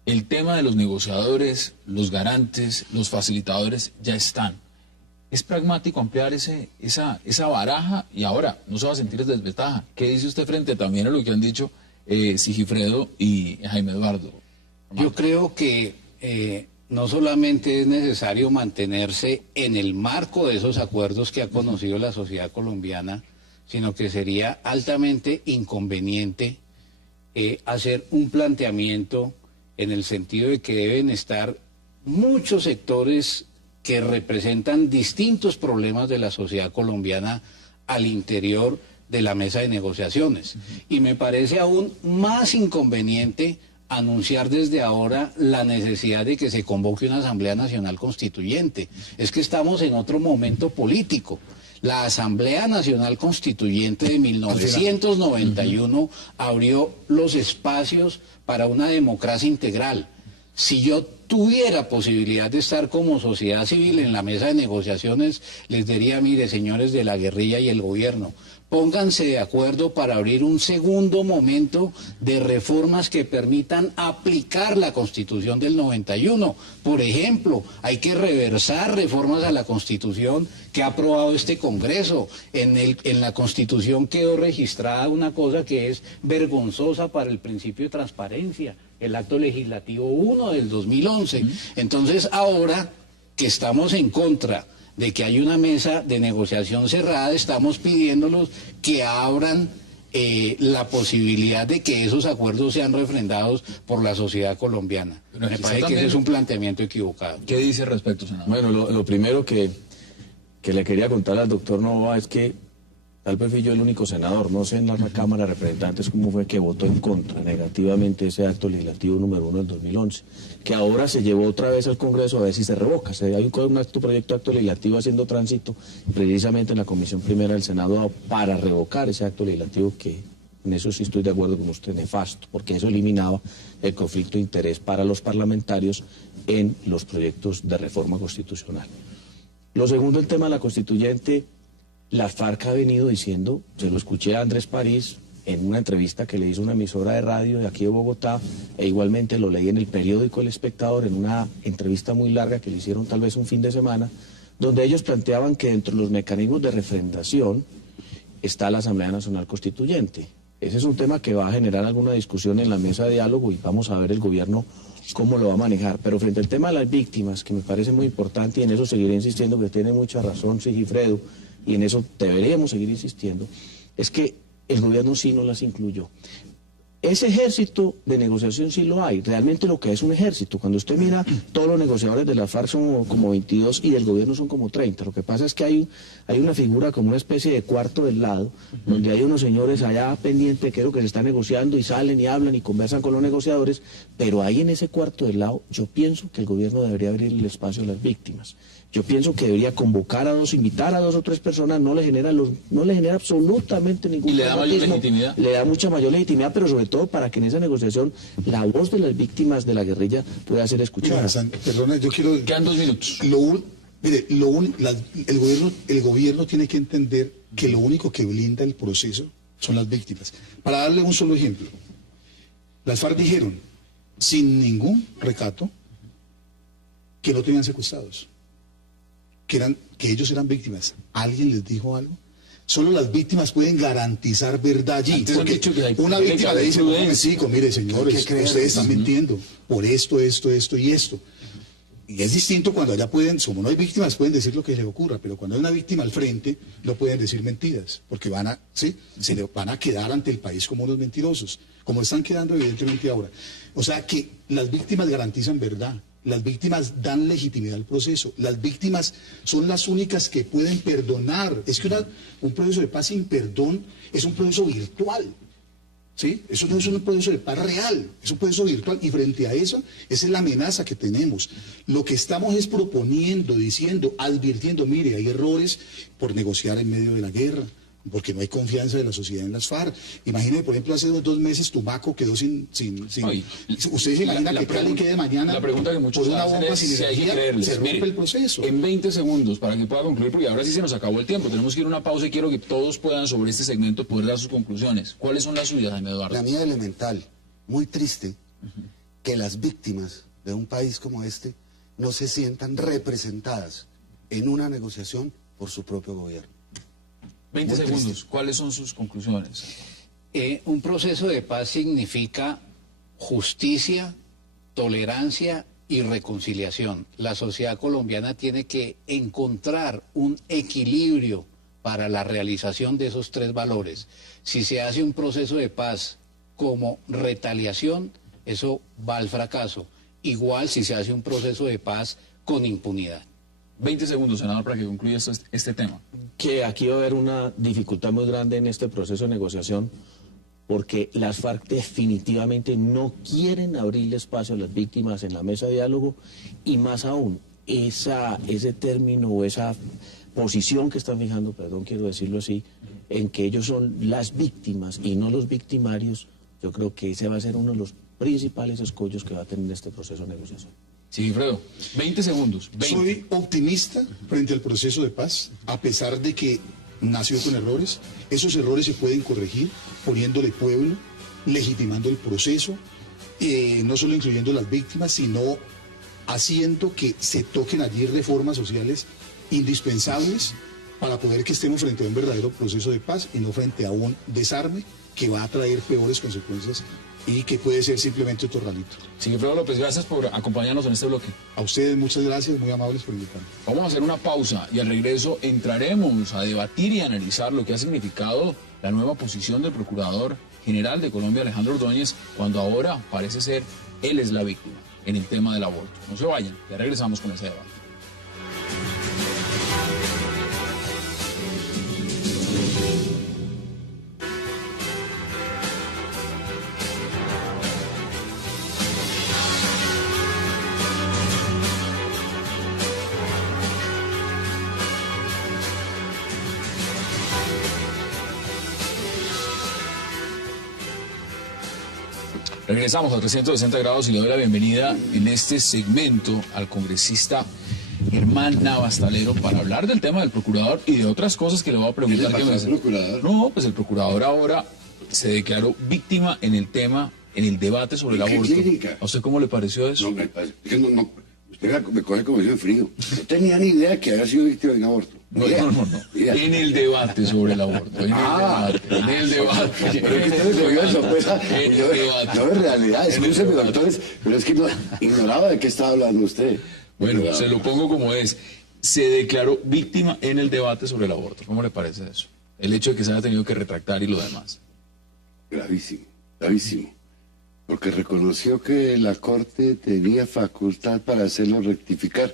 El tema de los negociadores, los garantes, los facilitadores ya están. Es pragmático ampliar esa baraja y ahora no se va a sentir desventaja. ¿Qué dice usted frente también a lo que han dicho Sigifredo y Jaime Eduardo? Yo creo que no solamente es necesario mantenerse en el marco de esos acuerdos que ha conocido la sociedad colombiana, sino que sería altamente inconveniente hacer un planteamiento en el sentido de que deben estar muchos sectores que representan distintos problemas de la sociedad colombiana al interior de la mesa de negociaciones. Y me parece aún más inconveniente anunciar desde ahora la necesidad de que se convoque una Asamblea Nacional Constituyente. Es que estamos en otro momento político. La Asamblea Nacional Constituyente de 1991 abrió los espacios para una democracia integral. Si yo tuviera posibilidad de estar como sociedad civil en la mesa de negociaciones, les diría, mire, señores de la guerrilla y el gobierno, pónganse de acuerdo para abrir un segundo momento de reformas que permitan aplicar la Constitución del 91. Por ejemplo, hay que reversar reformas a la Constitución que ha aprobado este Congreso. En la Constitución quedó registrada una cosa que es vergonzosa para el principio de transparencia, el Acto Legislativo 1 del 2011. Entonces, ahora que estamos en contra de que hay una mesa de negociación cerrada, estamos pidiéndolos que abran la posibilidad de que esos acuerdos sean refrendados por la sociedad colombiana. Me parece que ese es un planteamiento equivocado. ¿Qué dice al respecto, senador? Bueno, lo primero que le quería contar al doctor Novoa es que tal vez fui yo el único senador, no sé en la Cámara de Representantes cómo fue que votó en contra negativamente ese acto legislativo número 1 del 2011, que ahora se llevó otra vez al Congreso a ver si se revoca. Hay un proyecto de acto legislativo haciendo tránsito precisamente en la Comisión Primera del Senado para revocar ese acto legislativo que en eso sí estoy de acuerdo con usted, nefasto, porque eso eliminaba el conflicto de interés para los parlamentarios en los proyectos de reforma constitucional. Lo segundo, el tema de la constituyente. La FARC ha venido diciendo, se lo escuché a Andrés París en una entrevista que le hizo una emisora de radio de aquí de Bogotá, e igualmente lo leí en el periódico El Espectador, en una entrevista muy larga que le hicieron tal vez un fin de semana, donde ellos planteaban que dentro de los mecanismos de refrendación está la Asamblea Nacional Constituyente. Ese es un tema que va a generar alguna discusión en la mesa de diálogo y vamos a ver el gobierno cómo lo va a manejar. Pero frente al tema de las víctimas, que me parece muy importante y en eso seguiré insistiendo, que tiene mucha razón Sigifredo, y en eso deberíamos seguir insistiendo, es que el gobierno sí no las incluyó. Ese ejército de negociación sí lo hay, realmente lo que es un ejército. Cuando usted mira, todos los negociadores de la FARC son como 22 y del gobierno son como 30. Lo que pasa es que hay una figura como una especie de cuarto del lado, donde hay unos señores allá pendientes que es lo que se está negociando y salen y hablan y conversan con los negociadores, pero ahí en ese cuarto del lado yo pienso que el gobierno debería abrir el espacio a las víctimas. Yo pienso que debería convocar a dos, invitar a 2 o 3 personas, no le genera absolutamente ningún ¿Y le da mayor legitimidad? Le da mucha mayor legitimidad, pero sobre todo para que en esa negociación la voz de las víctimas de la guerrilla pueda ser escuchada. Mira, Hassan, perdona, yo quiero... Quedan 2 minutos. El gobierno tiene que entender que lo único que blinda el proceso son las víctimas. Para darle un solo ejemplo, las FARC dijeron, sin ningún recato, que no tenían secuestrados, que ellos eran víctimas. ¿Alguien les dijo algo? Solo las víctimas pueden garantizar verdad allí. Antes porque han dicho que hay una víctima le dice, no, prudencia. mire señores, ustedes están mintiendo por esto y esto. Y es distinto cuando allá como no hay víctimas, pueden decir lo que les ocurra, pero cuando hay una víctima al frente, no pueden decir mentiras, porque se le van a quedar ante el país como unos mentirosos, como están quedando evidentemente ahora. O sea que las víctimas garantizan verdad. Las víctimas dan legitimidad al proceso. Las víctimas son las únicas que pueden perdonar. Es que un proceso de paz sin perdón es un proceso virtual. ¿Sí? Eso no es un proceso de paz real, es un proceso virtual. Y frente a eso, esa es la amenaza que tenemos. Lo que estamos es proponiendo, diciendo, advirtiendo, mire, hay errores por negociar en medio de la guerra, porque no hay confianza de la sociedad en las FARC. Imagínese, por ejemplo, hace 2 meses Tumaco quedó sin... ¿Usted se imagina que Cali quede mañana la pregunta que muchos por una hacen bomba es sin si hay que energía? creerles. Se rompe Mire, el proceso. En 20 segundos, para que pueda concluir, porque ahora sí se nos acabó el tiempo, tenemos que ir a una pausa y quiero que todos puedan sobre este segmento poder dar sus conclusiones. ¿Cuáles son las suyas, Jaime Eduardo? La mía elemental, muy triste, que las víctimas de un país como este no se sientan representadas en una negociación por su propio gobierno. 20 Muy segundos, triste. ¿cuáles son sus conclusiones? Un proceso de paz significa justicia, tolerancia y reconciliación. La sociedad colombiana tiene que encontrar un equilibrio para la realización de esos 3 valores. Si se hace un proceso de paz como retaliación, eso va al fracaso. Igual si se hace un proceso de paz con impunidad. 20 segundos, senador, para que concluya este tema. Que aquí va a haber una dificultad muy grande en este proceso de negociación, porque las FARC definitivamente no quieren abrirle espacio a las víctimas en la mesa de diálogo, y más aún, ese término o esa posición que están fijando, perdón, quiero decirlo así, en que ellos son las víctimas y no los victimarios, yo creo que ese va a ser uno de los principales escollos que va a tener este proceso de negociación. Sí, Fredo, 20 segundos. 20. Soy optimista frente al proceso de paz, a pesar de que nació con errores. Esos errores se pueden corregir poniéndole pueblo, legitimando el proceso, no solo incluyendo las víctimas, sino haciendo que se toquen allí reformas sociales indispensables para poder que estemos frente a un verdadero proceso de paz y no frente a un desarme que va a traer peores consecuencias y que puede ser simplemente otro ralito. Sigifredo López, gracias por acompañarnos en este bloque. A ustedes muchas gracias, muy amables por invitarme. Vamos a hacer una pausa y al regreso entraremos a debatir y analizar lo que ha significado la nueva posición del Procurador General de Colombia, Alejandro Ordóñez, cuando ahora parece ser él es la víctima en el tema del aborto. No se vayan, ya regresamos con ese debate. Regresamos a 360 grados y le doy la bienvenida en este segmento al congresista Germán Navas Talero para hablar del tema del procurador y de otras cosas que le voy a preguntar. ¿Qué le pasó al procurador? No, pues el procurador ahora se declaró víctima en el tema, en el debate sobre el aborto. Clínica? ¿A usted cómo le pareció eso? No, me parece que no. Usted me coge como yo en frío. No tenía ni idea que había sido víctima de un aborto. No. En el debate sobre el aborto. En el debate. Pero que ustedes me dio de sorpresa. En el debate. No, en realidad, escúcheme, doctores, pero es que no ignoraba de qué estaba hablando usted. Bueno, se lo pongo como es. Se declaró víctima en el debate sobre el aborto. ¿Cómo le parece eso? El hecho de que se haya tenido que retractar y lo demás. Gravísimo, gravísimo. Porque reconoció que la Corte tenía facultad para hacerlo rectificar.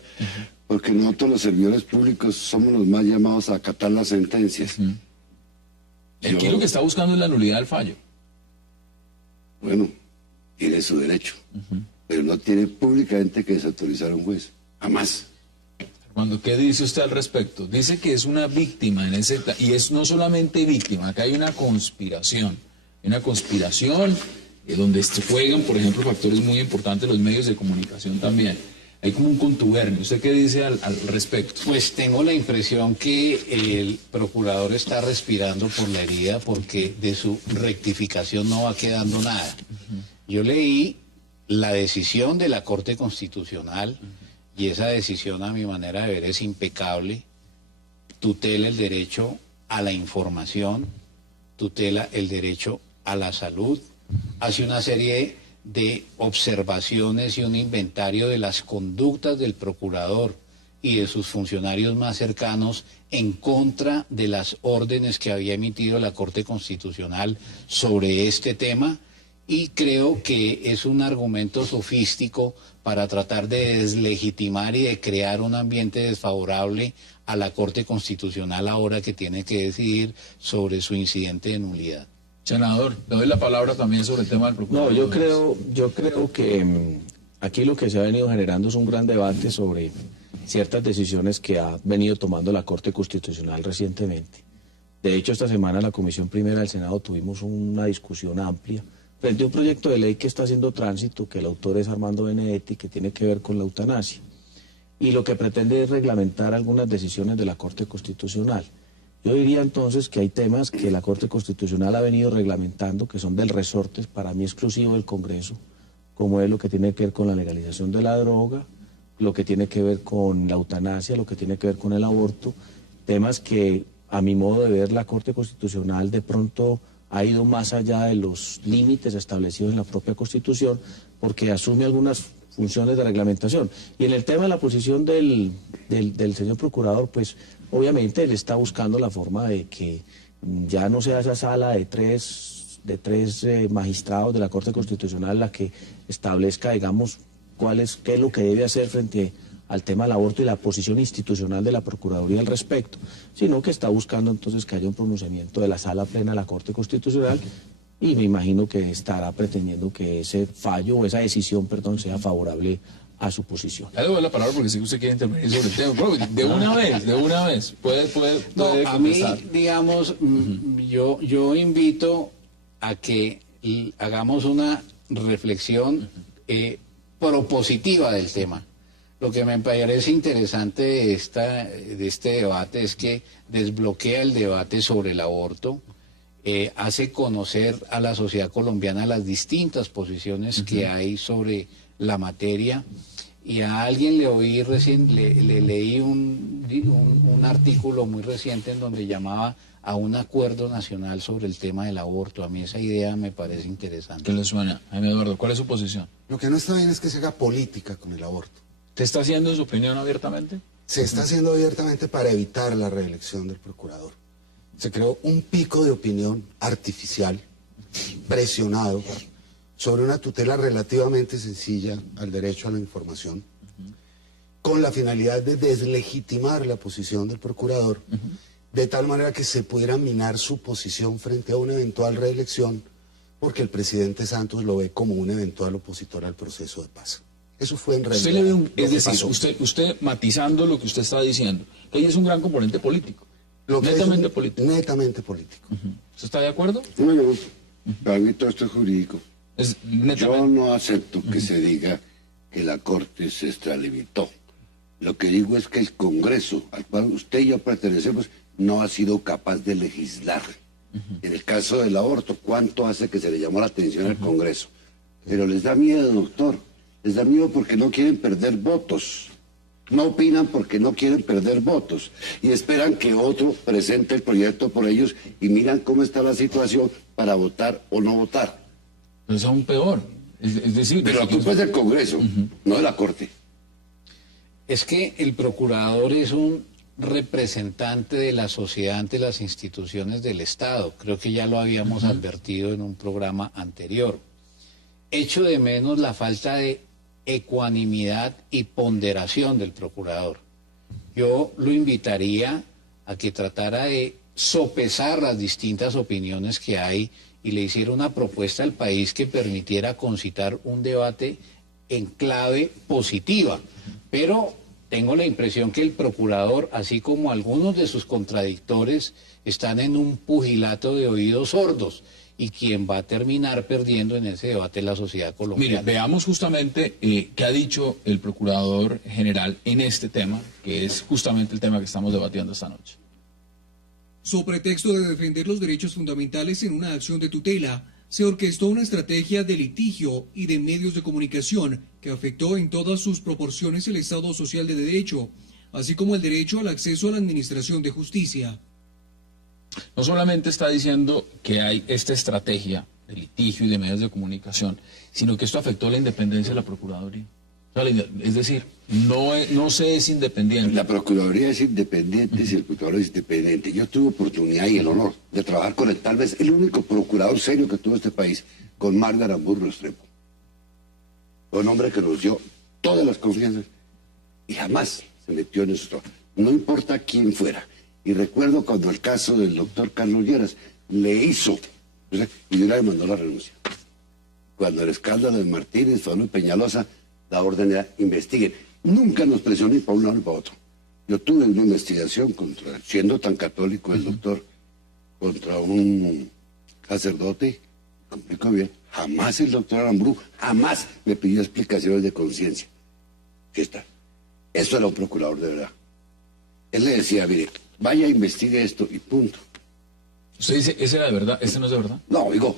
Porque nosotros los servidores públicos somos los más llamados a acatar las sentencias. Aquí lo que está buscando es la nulidad del fallo. Bueno, tiene su derecho. Pero no tiene públicamente que desautorizar a un juez. Jamás. Armando, ¿qué dice usted al respecto? Dice que es una víctima en ese... Y es no solamente víctima, acá hay una conspiración. Una conspiración donde se juegan, por ejemplo, factores muy importantes, los medios de comunicación también. Hay como un contubernio. ¿Usted qué dice al respecto? Pues tengo la impresión que el procurador está respirando por la herida porque de su rectificación no va quedando nada. Yo leí la decisión de la Corte Constitucional y esa decisión, a mi manera de ver, es impecable. Tutela el derecho a la información, tutela el derecho a la salud, hace una serie de observaciones y un inventario de las conductas del procurador y de sus funcionarios más cercanos en contra de las órdenes que había emitido la Corte Constitucional sobre este tema, y creo que es un argumento sofístico para tratar de deslegitimar y de crear un ambiente desfavorable a la Corte Constitucional ahora que tiene que decidir sobre su incidente de nulidad. Senador, le doy la palabra también sobre el tema del procurador. No, yo creo que aquí lo que se ha venido generando es un gran debate sobre ciertas decisiones que ha venido tomando la Corte Constitucional recientemente. De hecho, esta semana en la Comisión Primera del Senado tuvimos una discusión amplia frente a un proyecto de ley que está haciendo tránsito, que el autor es Armando Benedetti, que tiene que ver con la eutanasia. Y lo que pretende es reglamentar algunas decisiones de la Corte Constitucional. Yo diría entonces que hay temas que la Corte Constitucional ha venido reglamentando, que son del resorte, para mí exclusivo del Congreso, como es lo que tiene que ver con la legalización de la droga, lo que tiene que ver con la eutanasia, lo que tiene que ver con el aborto, temas que a mi modo de ver la Corte Constitucional de pronto ha ido más allá de los límites establecidos en la propia Constitución, porque asume algunas funciones de reglamentación. Y en el tema de la posición del señor procurador, pues obviamente él está buscando la forma de que ya no sea esa sala de tres magistrados de la Corte Constitucional la que establezca, digamos, qué es lo que debe hacer frente al tema del aborto y la posición institucional de la Procuraduría al respecto, sino que está buscando entonces que haya un pronunciamiento de la Sala Plena de la Corte Constitucional, y me imagino que estará pretendiendo que ese fallo o esa decisión, perdón, sea favorable a su posición. Ya le doy la palabra porque sé que usted quiere intervenir sobre el tema. Pero de una vez. Puede a mí, digamos, yo invito a que hagamos una reflexión propositiva del tema. Lo que me parece interesante de este debate es que desbloquea el debate sobre el aborto, hace conocer a la sociedad colombiana las distintas posiciones que hay sobre la materia, y a alguien le leí un artículo muy reciente en donde llamaba a un acuerdo nacional sobre el tema del aborto. A mí esa idea me parece interesante. ¿Qué le suena? Jaime Eduardo, ¿cuál es su posición? Lo que no está bien es que se haga política con el aborto. ¿Usted está haciendo su opinión abiertamente? Se está haciendo abiertamente para evitar la reelección del procurador. Se creó un pico de opinión artificial, presionado, sobre una tutela relativamente sencilla al derecho a la información, con la finalidad de deslegitimar la posición del procurador, de tal manera que se pudiera minar su posición frente a una eventual reelección, porque el presidente Santos lo ve como un eventual opositor al proceso de paz. Eso fue en realidad. Usted le ve lo que pasó. usted matizando lo que usted está diciendo, que ahí es un gran componente político. Netamente político. Netamente político. ¿Usted está de acuerdo? No, yo, para mí todo esto es jurídico. Es netamente... Yo no acepto que se diga que la Corte se extralimitó. Lo que digo es que el Congreso, al cual usted y yo pertenecemos, no ha sido capaz de legislar En el caso del aborto, ¿cuánto hace que se le llamó la atención al Congreso? Pero les da miedo, doctor. Les da miedo porque no quieren perder votos. No opinan porque no quieren perder votos. Y esperan que otro presente el proyecto por ellos y miran cómo está la situación para votar o no votar. Pero es aún peor. Es decir... Pero la culpa es del Congreso, no de la Corte. Es que el procurador es un representante de la sociedad ante las instituciones del Estado. Creo que ya lo habíamos advertido en un programa anterior. Echo de menos la falta de ecuanimidad y ponderación del procurador. Yo lo invitaría a que tratara de sopesar las distintas opiniones que hay y le hiciera una propuesta al país que permitiera concitar un debate en clave positiva. Pero tengo la impresión que el procurador, así como algunos de sus contradictores, están en un pugilato de oídos sordos, y quien va a terminar perdiendo en ese debate es la sociedad colombiana. Mire, veamos justamente qué ha dicho el Procurador General en este tema, que es justamente el tema que estamos debatiendo esta noche. Sobre pretexto de defender los derechos fundamentales en una acción de tutela, se orquestó una estrategia de litigio y de medios de comunicación que afectó en todas sus proporciones el Estado social de derecho, así como el derecho al acceso a la administración de justicia. No solamente está diciendo que hay esta estrategia de litigio y de medios de comunicación, sino que esto afectó la independencia de la Procuraduría. Es decir, no se es independiente. La Procuraduría es independiente si el Procurador es independiente. Yo tuve oportunidad y el honor de trabajar con tal vez el único procurador serio que tuvo este país, con Marga Aramburu Restrepo. Un hombre que nos dio todas las confianzas y jamás se metió en eso. No importa quién fuera. Y recuerdo cuando el caso del doctor Carlos Lleras le hizo, y yo le mandó la renuncia. Cuando el escándalo de Martínez, Fabio Peñalosa, la orden era investiguen. Nunca nos presionó ni para un lado ni para otro. Yo tuve una investigación contra, siendo tan católico el doctor, contra un sacerdote, complicó bien. Jamás el doctor Aramburu, jamás me pidió explicaciones de conciencia. ¿Qué está? Eso era un procurador de verdad. Él le decía, mire, vaya, investigue esto y punto. ¿Usted dice, ese era de verdad, ese no es de verdad? No, digo,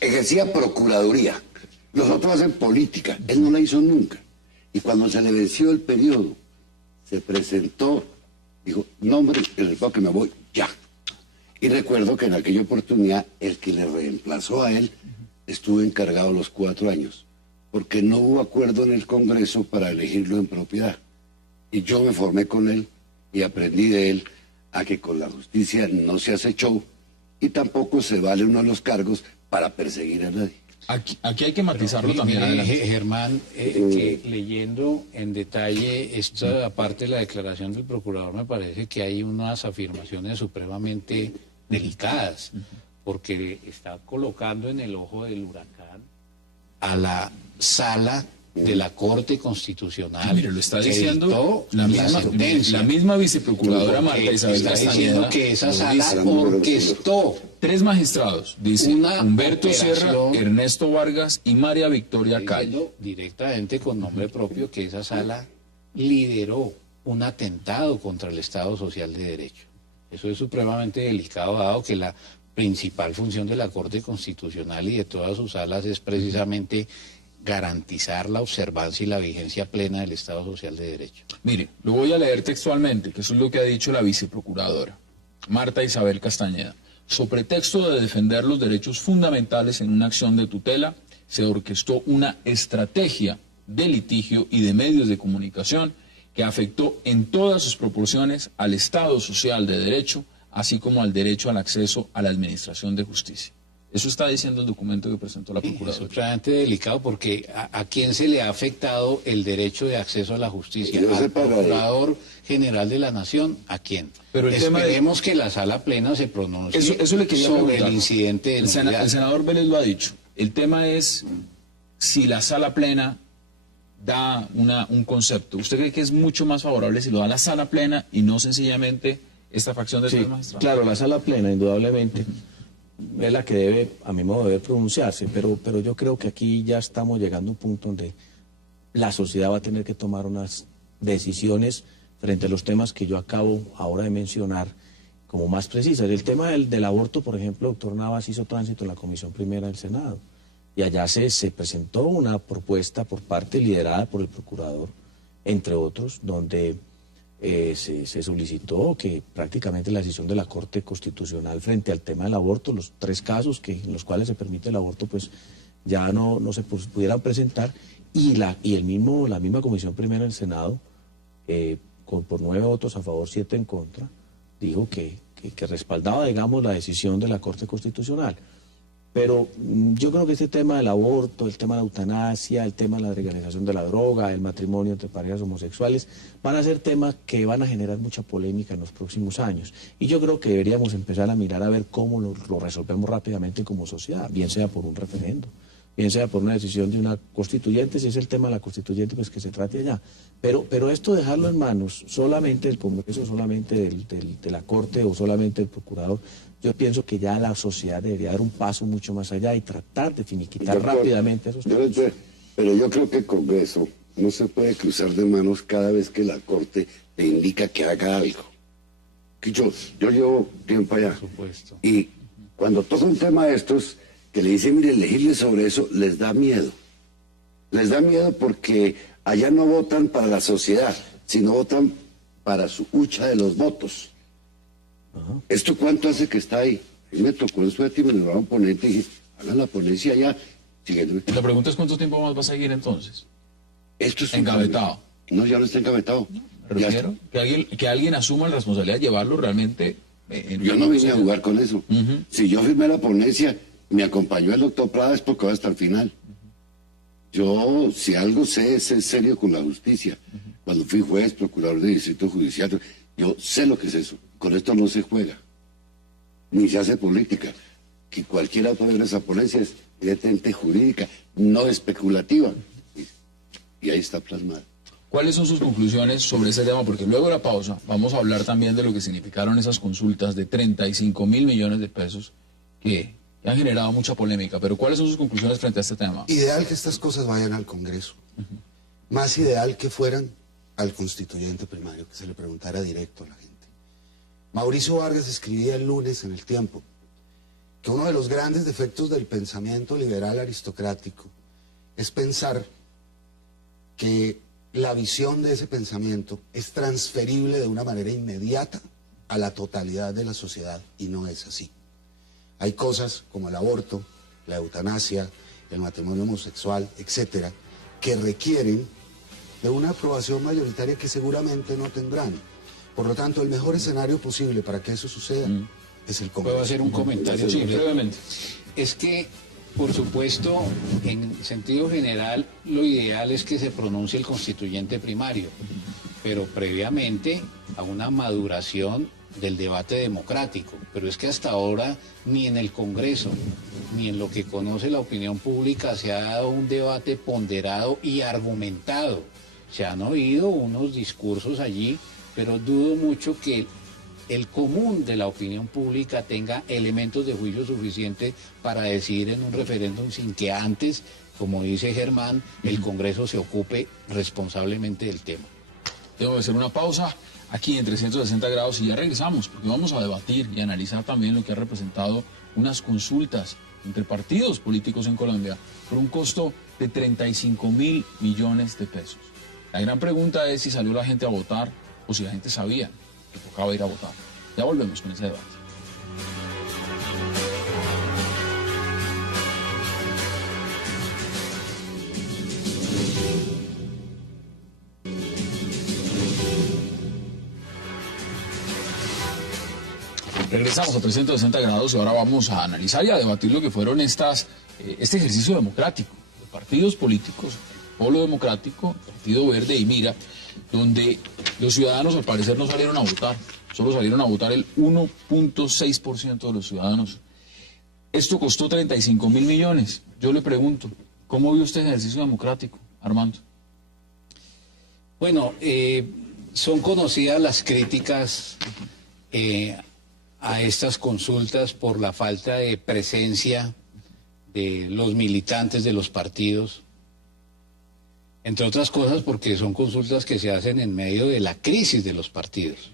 ejercía procuraduría. Los otros hacen política. Él no la hizo nunca. Y cuando se le venció el periodo, se presentó, dijo, nombre, el que me voy, ya. Y recuerdo que en aquella oportunidad, el que le reemplazó a él estuvo encargado los 4 años, porque no hubo acuerdo en el Congreso para elegirlo en propiedad. Y yo me formé con él y aprendí de él a que con la justicia no se hace show y tampoco se vale uno de los cargos para perseguir a nadie. Aquí hay que matizarlo también. Germán, que leyendo en detalle esta parte de la declaración del procurador, me parece que hay unas afirmaciones supremamente delicadas, porque está colocando en el ojo del huracán a la sala de la Corte Constitucional. Mire, lo está diciendo la misma viceprocuradora Marta Isabel Castañeda. Está diciendo que esa sala orquestó 3 magistrados, dice Humberto Sierra, Ernesto Vargas y María Victoria Calle. Directamente con nombre propio que esa sala lideró un atentado contra el Estado Social de Derecho. Eso es supremamente delicado, dado que la principal función de la Corte Constitucional y de todas sus salas es precisamente garantizar la observancia y la vigencia plena del Estado Social de Derecho. Mire, lo voy a leer textualmente, que eso es lo que ha dicho la viceprocuradora Marta Isabel Castañeda. Sobre pretexto de defender los derechos fundamentales en una acción de tutela, se orquestó una estrategia de litigio y de medios de comunicación que afectó en todas sus proporciones al Estado Social de Derecho, así como al derecho al acceso a la administración de justicia. Eso está diciendo el documento que presentó la Procuraduría. Es totalmente delicado porque ¿a quién se le ha afectado el derecho de acceso a la justicia? ¿Al Procurador General de la Nación? ¿A quién? Pero esperemos que la sala plena se pronuncie eso le quería sobre preguntar. El incidente del el senador Vélez lo ha dicho. El tema es si la sala plena da un concepto. ¿Usted cree que es mucho más favorable si lo da la sala plena y no sencillamente esta facción de 3 magistrados? Claro, la sala plena, indudablemente. Es la que debe, a mi modo de ver, pronunciarse, pero yo creo que aquí ya estamos llegando a un punto donde la sociedad va a tener que tomar unas decisiones frente a los temas que yo acabo ahora de mencionar como más precisas. El tema del aborto, por ejemplo, el doctor Navas hizo tránsito en la Comisión Primera del Senado y allá se presentó una propuesta por parte liderada por el procurador, entre otros, donde se solicitó que prácticamente la decisión de la Corte Constitucional frente al tema del aborto, los 3 casos en los cuales se permite el aborto, pues ya no se pudieran presentar, y la misma Comisión Primera del Senado, por 9 votos a favor, 7 en contra, dijo que respaldaba, digamos, la decisión de la Corte Constitucional. Pero yo creo que este tema del aborto, el tema de la eutanasia, el tema de la legalización de la droga, el matrimonio entre parejas homosexuales, van a ser temas que van a generar mucha polémica en los próximos años. Y yo creo que deberíamos empezar a mirar a ver cómo lo resolvemos rápidamente como sociedad, bien sea por un referendo, bien sea por una decisión de una constituyente, si es el tema de la constituyente, pues que se trate allá. Pero esto dejarlo en manos solamente del Congreso, solamente de la Corte o solamente del Procurador, yo pienso que ya la sociedad debería dar un paso mucho más allá y tratar de finiquitar rápidamente esos temas. Pero yo creo que el Congreso no se puede cruzar de manos cada vez que la Corte te indica que haga algo. Que yo llevo tiempo allá. Por supuesto. Y cuando toca un tema de estos, que le dicen, mire, elegirle sobre eso, les da miedo. Les da miedo porque allá no votan para la sociedad, sino votan para su hucha de los votos. ¿Esto cuánto hace que está ahí? A mí me tocó en Sueti, me lo daban ponente y dije, hagan la ponencia ya. Siguiente. La pregunta es cuánto tiempo más va a seguir entonces. Esto es engavetado. No, ya no está engavetado. Me refiero que alguien asuma la responsabilidad de llevarlo realmente. Yo no vine a jugar con eso. Si yo firmé la ponencia, me acompañó el doctor Prada, es porque va hasta el final. Yo, si algo sé, es serio con la justicia. Cuando fui juez, procurador de distrito judicial, yo sé lo que es eso. Con esto no se juega, ni se hace política. Que cualquiera puede ver esa ponencia es evidentemente jurídica, no especulativa. Y ahí está plasmada. ¿Cuáles son sus conclusiones sobre ese tema? Porque luego de la pausa vamos a hablar también de lo que significaron esas consultas de 35.000 millones de pesos que han generado mucha polémica. Pero ¿cuáles son sus conclusiones frente a este tema? Ideal que estas cosas vayan al Congreso. Más ideal que fueran al constituyente primario, que se le preguntara directo a la gente. Mauricio Vargas escribía el lunes en El Tiempo que uno de los grandes defectos del pensamiento liberal aristocrático es pensar que la visión de ese pensamiento es transferible de una manera inmediata a la totalidad de la sociedad, y no es así. Hay cosas como el aborto, la eutanasia, el matrimonio homosexual, etcétera, que requieren de una aprobación mayoritaria que seguramente no tendrán. Por lo tanto, el mejor escenario posible para que eso suceda es el Congreso. ¿Puedo hacer un comentario? Sí, brevemente. Es que, por supuesto, en sentido general, lo ideal es que se pronuncie el constituyente primario, pero previamente a una maduración del debate democrático. Pero es que hasta ahora ni en el Congreso, ni en lo que conoce la opinión pública se ha dado un debate ponderado y argumentado. Se han oído unos discursos allí, pero dudo mucho que el común de la opinión pública tenga elementos de juicio suficiente para decidir en un referéndum sin que antes, como dice Germán, el Congreso se ocupe responsablemente del tema. Tengo que hacer una pausa aquí en 360 grados y ya regresamos, porque vamos a debatir y analizar también lo que ha representado unas consultas entre partidos políticos en Colombia por un costo de 35.000 millones de pesos. La gran pregunta es si salió la gente a votar o si la gente sabía que tocaba ir a votar. Ya volvemos con ese debate. Regresamos a 360 grados y ahora vamos a analizar y a debatir lo que fueron este ejercicio democrático de partidos políticos, el Polo Democrático, Partido Verde y Mira, donde los ciudadanos al parecer no salieron a votar, solo salieron a votar el 1.6% de los ciudadanos. Esto costó 35.000 millones. Yo le pregunto, ¿cómo vio usted el ejercicio democrático, Armando? Bueno, son conocidas las críticas a estas consultas por la falta de presencia de los militantes de los partidos, entre otras cosas porque son consultas que se hacen en medio de la crisis de los partidos.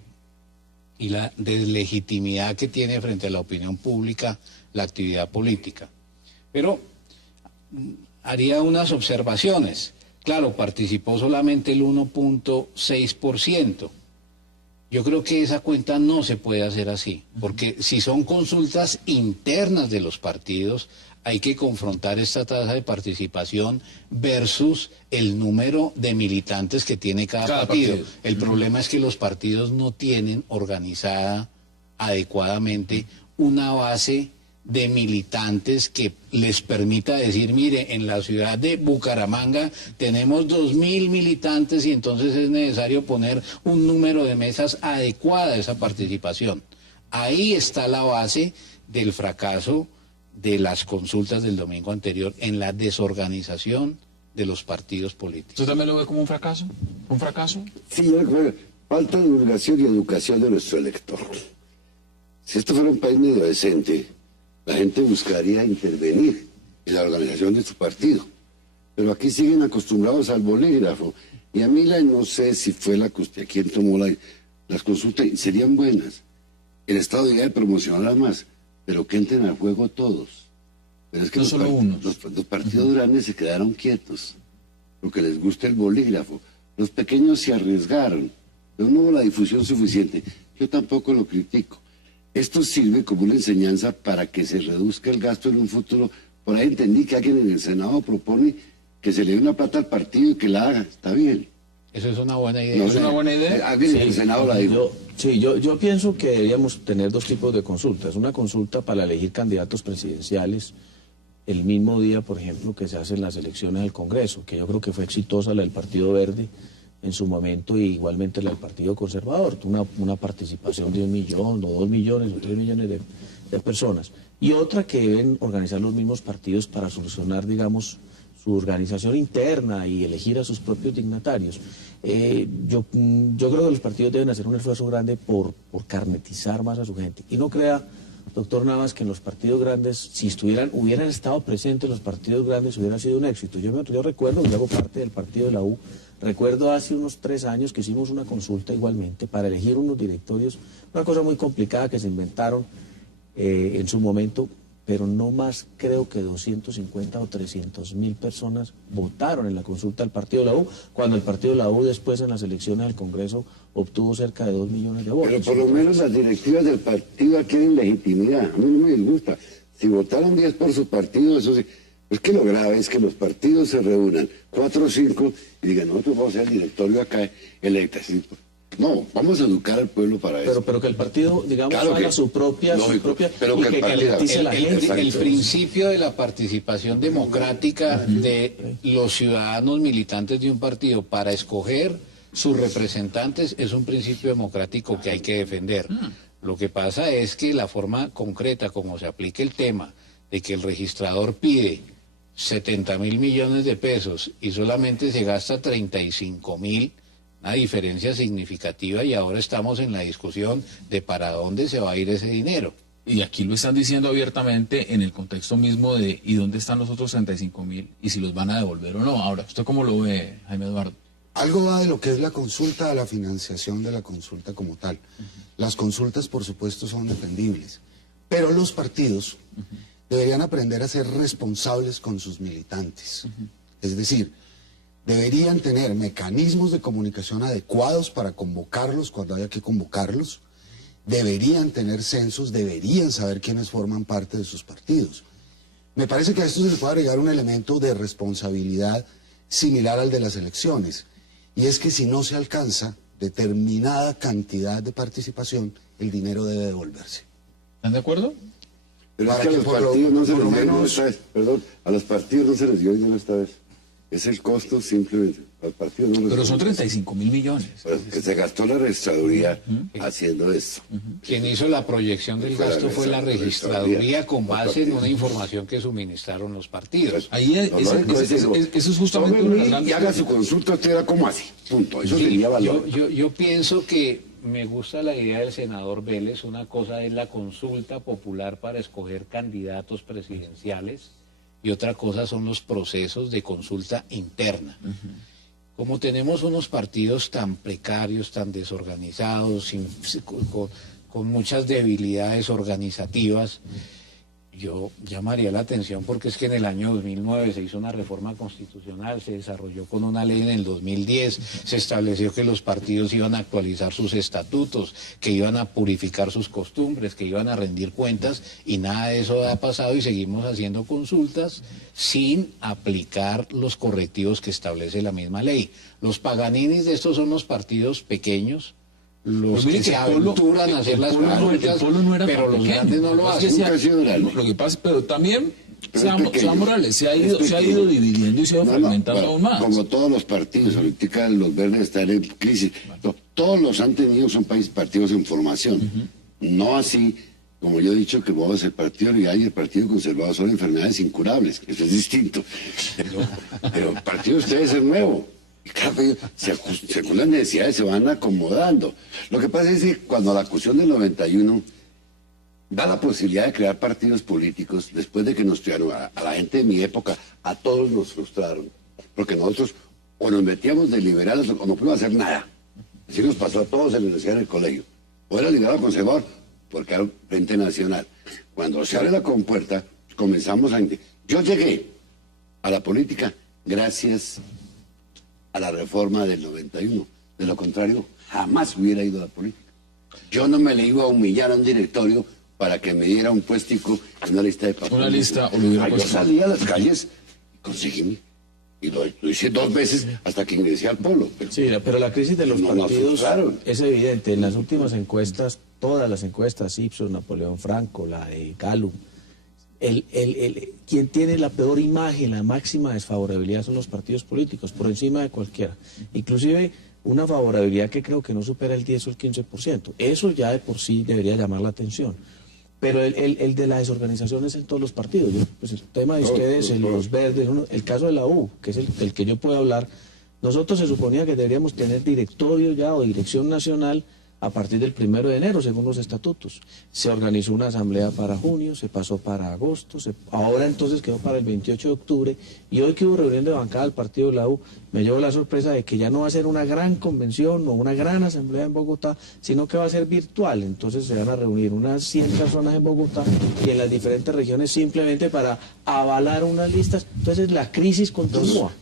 y la deslegitimidad que tiene frente a la opinión pública la actividad política. Pero haría unas observaciones. Claro, participó solamente el 1.6%. Yo creo que esa cuenta no se puede hacer así, porque si son consultas internas de los partidos, hay que confrontar esta tasa de participación versus el número de militantes que tiene cada partido. El problema es que los partidos no tienen organizada adecuadamente una base de militantes que les permita decir, mire, en la ciudad de Bucaramanga tenemos 2.000 militantes y entonces es necesario poner un número de mesas adecuada a esa participación. Ahí está la base del fracaso de las consultas del domingo anterior, en la desorganización de los partidos políticos. ¿Usted también lo ve como un fracaso? ¿Un fracaso? Sí, yo creo que falta de divulgación y educación de nuestro elector. Si esto fuera un país medio decente, la gente buscaría intervenir en la organización de su partido. Pero aquí siguen acostumbrados al bolígrafo. Y a mí no sé si fue quien tomó las consultas, serían buenas. El Estado debería promocionarlas más, pero que entren al juego todos. Pero es que no solo unos. Los partidos grandes se quedaron quietos, porque les gusta el bolígrafo. Los pequeños se arriesgaron, pero no hubo la difusión suficiente. Yo tampoco lo critico. Esto sirve como una enseñanza para que se reduzca el gasto en un futuro. Por ahí entendí que alguien en el Senado propone que se le dé una plata al partido y que la haga. Está bien. Eso es una buena idea. ¿No es una buena idea? Alguien en el Senado la dijo. Yo pienso que deberíamos tener dos tipos de consultas. Una consulta para elegir candidatos presidenciales el mismo día, por ejemplo, que se hacen las elecciones del Congreso, que yo creo que fue exitosa la del Partido Verde en su momento, y igualmente la del Partido Conservador, una participación de 1 millón, o 2 millones, o 3 millones de personas. Y otra que deben organizar los mismos partidos para solucionar, digamos, su organización interna y elegir a sus propios dignatarios. Yo creo que los partidos deben hacer un esfuerzo grande por carnetizar más a su gente. Y no crea, doctor Navas, que en los partidos grandes, si hubieran estado presentes los partidos grandes, hubiera sido un éxito. Yo recuerdo, yo hago parte del partido de la U, recuerdo hace unos 3 años que hicimos una consulta igualmente para elegir unos directorios, una cosa muy complicada que se inventaron en su momento, pero no más creo que 250 o 300.000 personas votaron en la consulta del partido de la U, cuando el partido de la U después en las elecciones del Congreso obtuvo cerca de 2 millones de votos. Pero por lo menos las directivas del partido adquieren legitimidad. A mí no me disgusta. Si votaron 10 por su partido, eso sí. Es que lo grave es que los partidos se reúnan, 4 o 5, y digan, nosotros vamos a ser el directorio acá, electa. No, vamos a educar al pueblo para eso. Pero que el partido, digamos, haga su propia, pero que garantice la gente. El principio de la participación democrática de los ciudadanos militantes de un partido para escoger sus representantes es un principio democrático que hay que defender. Lo que pasa es que la forma concreta como se aplica el tema de que el registrador pide 70.000 millones de pesos y solamente se gasta 35.000, una diferencia significativa, y ahora estamos en la discusión de para dónde se va a ir ese dinero. Y aquí lo están diciendo abiertamente en el contexto mismo de ¿y dónde están los otros 35.000? Y si los van a devolver o no. Ahora, ¿usted cómo lo ve, Jaime Eduardo? Algo va de lo que es la consulta a la financiación de la consulta como tal. Las consultas, por supuesto, son defendibles, pero los partidos deberían aprender a ser responsables con sus militantes. Es decir, deberían tener mecanismos de comunicación adecuados para convocarlos cuando haya que convocarlos, deberían tener censos, deberían saber quiénes forman parte de sus partidos. Me parece que a esto se le puede agregar un elemento de responsabilidad similar al de las elecciones, y es que si no se alcanza determinada cantidad de participación, el dinero debe devolverse. ¿Están de acuerdo? Pero es que a los partidos no se les dio dinero esta vez. Perdón, a los partidos no se les dio dinero esta vez. Es el costo simplemente. Al partido no les Pero dio son dinero. 35.000 millones. Pero que se gastó la registraduría haciendo esto. Quien hizo la proyección del gasto fue la registraduría con base en una información que suministraron los partidos. Ahí eso es justamente una de las grandes... Y haga su consulta, usted era como así. Punto. Eso sería valor. Yo pienso que me gusta la idea del senador Vélez. Una cosa es la consulta popular para escoger candidatos presidenciales y otra cosa son los procesos de consulta interna. como tenemos unos partidos tan precarios, tan desorganizados, con muchas debilidades organizativas, yo llamaría la atención porque es que en el año 2009 se hizo una reforma constitucional, se desarrolló con una ley en el 2010, se estableció que los partidos iban a actualizar sus estatutos, que iban a purificar sus costumbres, que iban a rendir cuentas, y nada de eso ha pasado y seguimos haciendo consultas sin aplicar los correctivos que establece la misma ley. Los paganinis de estos son los partidos pequeños, los que se aventuran a hacer las consultas, pero los grandes no lo hacen. Lo que pasa, pero también, seamos Morales, se ha ido dividiendo y se ha ido fragmentando aún más. Como todos los partidos, ahorita los verdes están en crisis. Todos los han tenido son partidos en formación. No así, como yo he dicho, que vos el partido liberal y el partido conservador son enfermedades incurables, eso es distinto. Pero el partido de ustedes es nuevo. Y claro, según las necesidades se van acomodando. Lo que pasa es que cuando la acusación del 91 da la posibilidad de crear partidos políticos, después de que nos tiraron a la gente de mi época, a todos nos frustraron. Porque nosotros o nos metíamos de liberales o no pudimos hacer nada. Así nos pasó a todos en la universidad del colegio. O era liberal o conservador, porque era Frente Nacional. Cuando se abre la compuerta, comenzamos a... Yo llegué a la política gracias a la reforma del 91. De lo contrario, jamás hubiera ido a la política. Yo no me le iba a humillar a un directorio para que me diera un puestico en una lista de papeles. Una lista, o lo hubiera yo salí a las calles y conseguí, y lo hice 2 veces hasta que ingresé al Polo. Sí, pero la crisis de los partidos es evidente. En las últimas encuestas, todas las encuestas, Ipsos, Napoleón Franco, la de Gallup, quien tiene la peor imagen, la máxima desfavorabilidad son los partidos políticos, por encima de cualquiera. Inclusive una favorabilidad que creo que no supera el 10 o el 15%. Eso ya de por sí debería llamar la atención. Pero el de la desorganización es en todos los partidos. Pues el tema de ustedes, los verdes, el caso de la U, que es el que yo puedo hablar, nosotros se suponía que deberíamos tener directorio ya o dirección nacional a partir del 1 de enero, según los estatutos. Se organizó una asamblea para junio, se pasó para agosto, ahora entonces quedó para el 28 de octubre, y hoy que hubo reunión de bancada del partido de la U, me llevo la sorpresa de que ya no va a ser una gran convención o una gran asamblea en Bogotá, sino que va a ser virtual. Entonces se van a reunir unas 100 personas en Bogotá y en las diferentes regiones simplemente para avalar unas listas. Entonces la crisis continúa.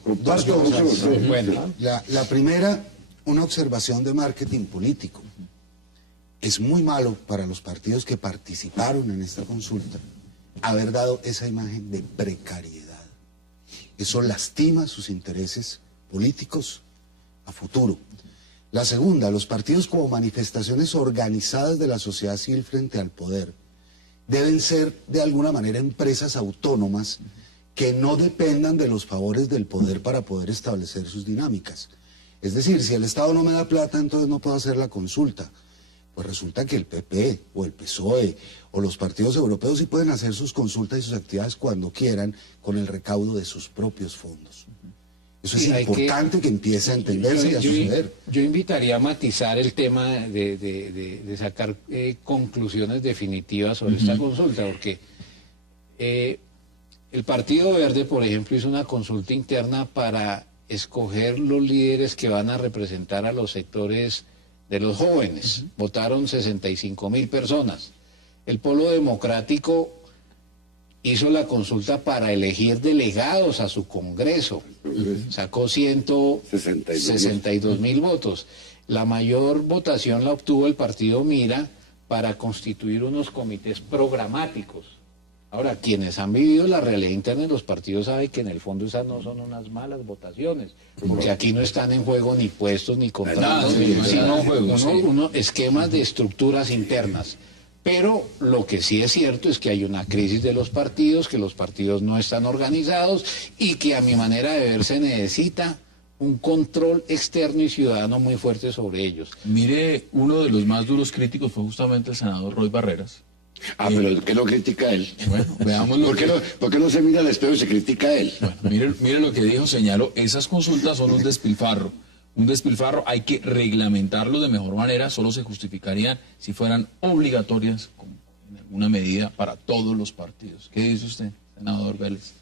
La primera, una observación de marketing político. Es muy malo para los partidos que participaron en esta consulta haber dado esa imagen de precariedad. Eso lastima sus intereses políticos a futuro. La segunda, los partidos como manifestaciones organizadas de la sociedad civil frente al poder deben ser de alguna manera empresas autónomas que no dependan de los favores del poder para poder establecer sus dinámicas. Es decir, si el Estado no me da plata, entonces no puedo hacer la consulta. Pues resulta que el PP o el PSOE o los partidos europeos sí pueden hacer sus consultas y sus actividades cuando quieran con el recaudo de sus propios fondos. Eso es importante que empiece a entenderse y a suceder. Yo invitaría a matizar el tema de sacar conclusiones definitivas sobre esta consulta, porque el Partido Verde, por ejemplo, hizo una consulta interna para escoger los líderes que van a representar a los sectores de los jóvenes. Votaron 65.000 personas. El Polo Democrático hizo la consulta para elegir delegados a su Congreso. Sacó 162.000 votos. La mayor votación la obtuvo el Partido Mira para constituir unos comités programáticos. Ahora, quienes han vivido la realidad interna de los partidos saben que en el fondo esas no son unas malas votaciones, porque aquí no están en juego ni puestos ni contratos, sino esquemas de estructuras internas. Pero lo que sí es cierto es que hay una crisis de los partidos, que los partidos no están organizados y que a mi manera de ver se necesita un control externo y ciudadano muy fuerte sobre ellos. Mire, uno de los más duros críticos fue justamente el senador Roy Barreras. Pero ¿qué lo critica él? Bueno, veámoslo. ¿Por qué no se mira al espejo y se critica a él? Bueno, mire lo que dijo, señaló, esas consultas son un despilfarro. Un despilfarro, hay que reglamentarlo de mejor manera, solo se justificarían si fueran obligatorias en alguna medida para todos los partidos. ¿Qué dice usted, senador Vélez?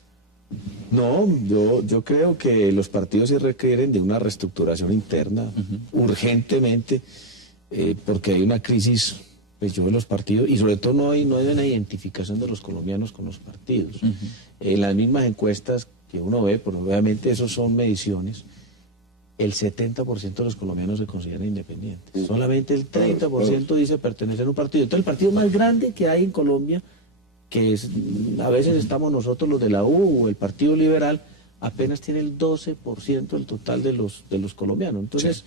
No, yo creo que los partidos sí requieren de una reestructuración interna urgentemente, porque hay una crisis, pues yo, en los partidos, y sobre todo no hay una identificación de los colombianos con los partidos. En las mismas encuestas que uno ve, pues obviamente esos son mediciones, el 70% de los colombianos se consideran independientes. Solamente el 30% dice pertenecer a un partido. Entonces el partido más grande que hay en Colombia, que es, a veces estamos nosotros los de la U o el Partido Liberal, apenas tiene el 12% del total de los colombianos. Entonces,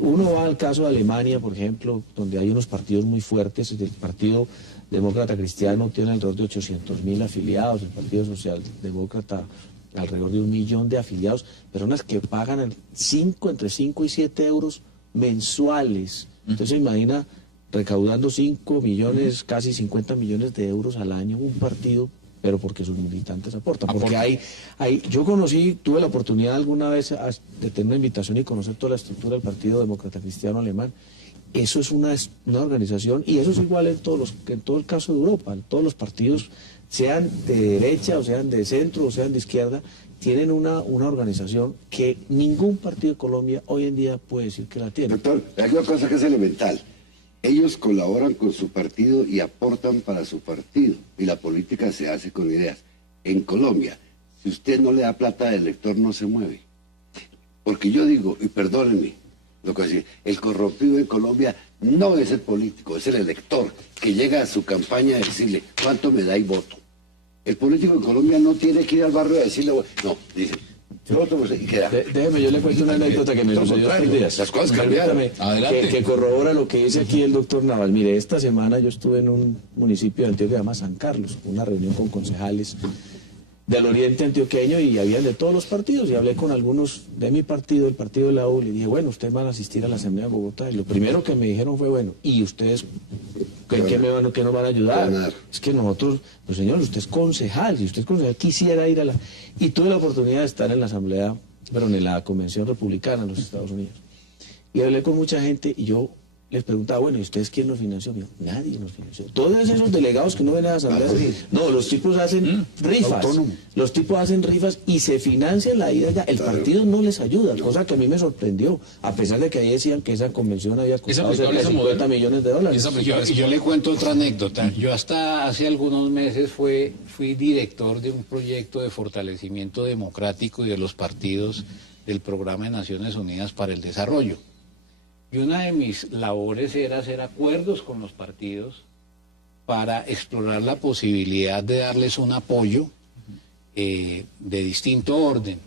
uno va al caso de Alemania, por ejemplo, donde hay unos partidos muy fuertes. El Partido Demócrata Cristiano tiene alrededor de 800.000 afiliados, el Partido Socialdemócrata alrededor de 1 millón de afiliados, personas que pagan entre 5 y 7 euros mensuales. Entonces, imagina recaudando 5 millones, casi 50 millones de euros al año un partido, pero porque sus militantes aportan. Porque yo tuve la oportunidad alguna vez de tener una invitación y conocer toda la estructura del Partido Demócrata Cristiano Alemán. Eso es una organización, y eso es igual en todo el caso de Europa. En todos los partidos, sean de derecha o sean de centro o sean de izquierda, tienen una organización que ningún partido de Colombia hoy en día puede decir que la tiene. Doctor, hay una cosa que es elemental. Ellos colaboran con su partido y aportan para su partido, y la política se hace con ideas. En Colombia, si usted no le da plata al elector, no se mueve. Porque yo digo, y perdónenme lo que voy a decir, el corrompido en Colombia no es el político, es el elector que llega a su campaña a decirle, ¿cuánto me da y voto? El político en Colombia no tiene que ir al barrio a decirle, no, dice, Déjeme, yo le cuento una anécdota que me sucedió estos días. Las cosas cambiaron. Que corrobora lo que dice aquí el doctor Naval. Mire, esta semana yo estuve en un municipio de Antioquia que se llama San Carlos, una reunión con concejales del oriente antioqueño, y había de todos los partidos, y hablé con algunos de mi partido, el partido de la U, y le dije, bueno, ustedes van a asistir a la Asamblea de Bogotá, y lo primero que me dijeron fue, bueno, ¿y ustedes qué nos van a ayudar? Es que nosotros, pues señor, usted es concejal, si usted es concejal quisiera ir a la... Y tuve la oportunidad de estar en la Asamblea, pero en la Convención Republicana en los Estados Unidos, y hablé con mucha gente, y yo les preguntaba, bueno, ¿y ustedes quién nos financió? Me dijo, nadie nos financió. Todos esos delegados que no ven a las asambleas, no, los tipos hacen rifas. Autónomo. Los tipos hacen rifas y se financia la ida allá. El partido no les ayuda, cosa que a mí me sorprendió, a pesar de que ahí decían que esa convención había costado cerca de 50 millones de dólares. Yo le cuento otra anécdota. Yo hasta hace algunos meses fui director de un proyecto de fortalecimiento democrático y de los partidos del Programa de Naciones Unidas para el Desarrollo. Y una de mis labores era hacer acuerdos con los partidos para explorar la posibilidad de darles un apoyo de distinto orden.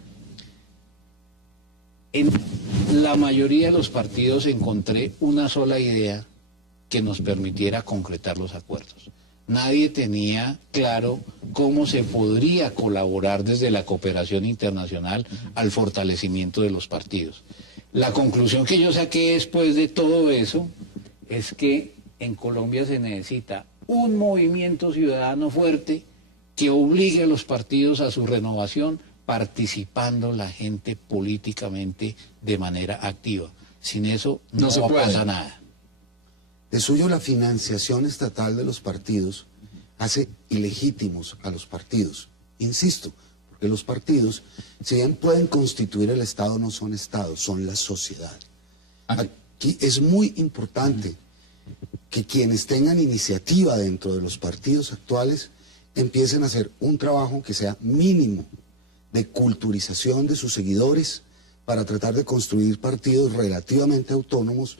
En la mayoría de los partidos encontré una sola idea que nos permitiera concretar los acuerdos. Nadie tenía claro cómo se podría colaborar desde la cooperación internacional al fortalecimiento de los partidos. La conclusión que yo saqué después de todo eso es que en Colombia se necesita un movimiento ciudadano fuerte que obligue a los partidos a su renovación, participando la gente políticamente de manera activa. Sin eso no pasa nada. De suyo, la financiación estatal de los partidos hace ilegítimos a los partidos. Insisto, porque los partidos, si bien pueden constituir el Estado, no son Estados, son la sociedad. Aquí es muy importante que quienes tengan iniciativa dentro de los partidos actuales empiecen a hacer un trabajo que sea mínimo de culturización de sus seguidores para tratar de construir partidos relativamente autónomos,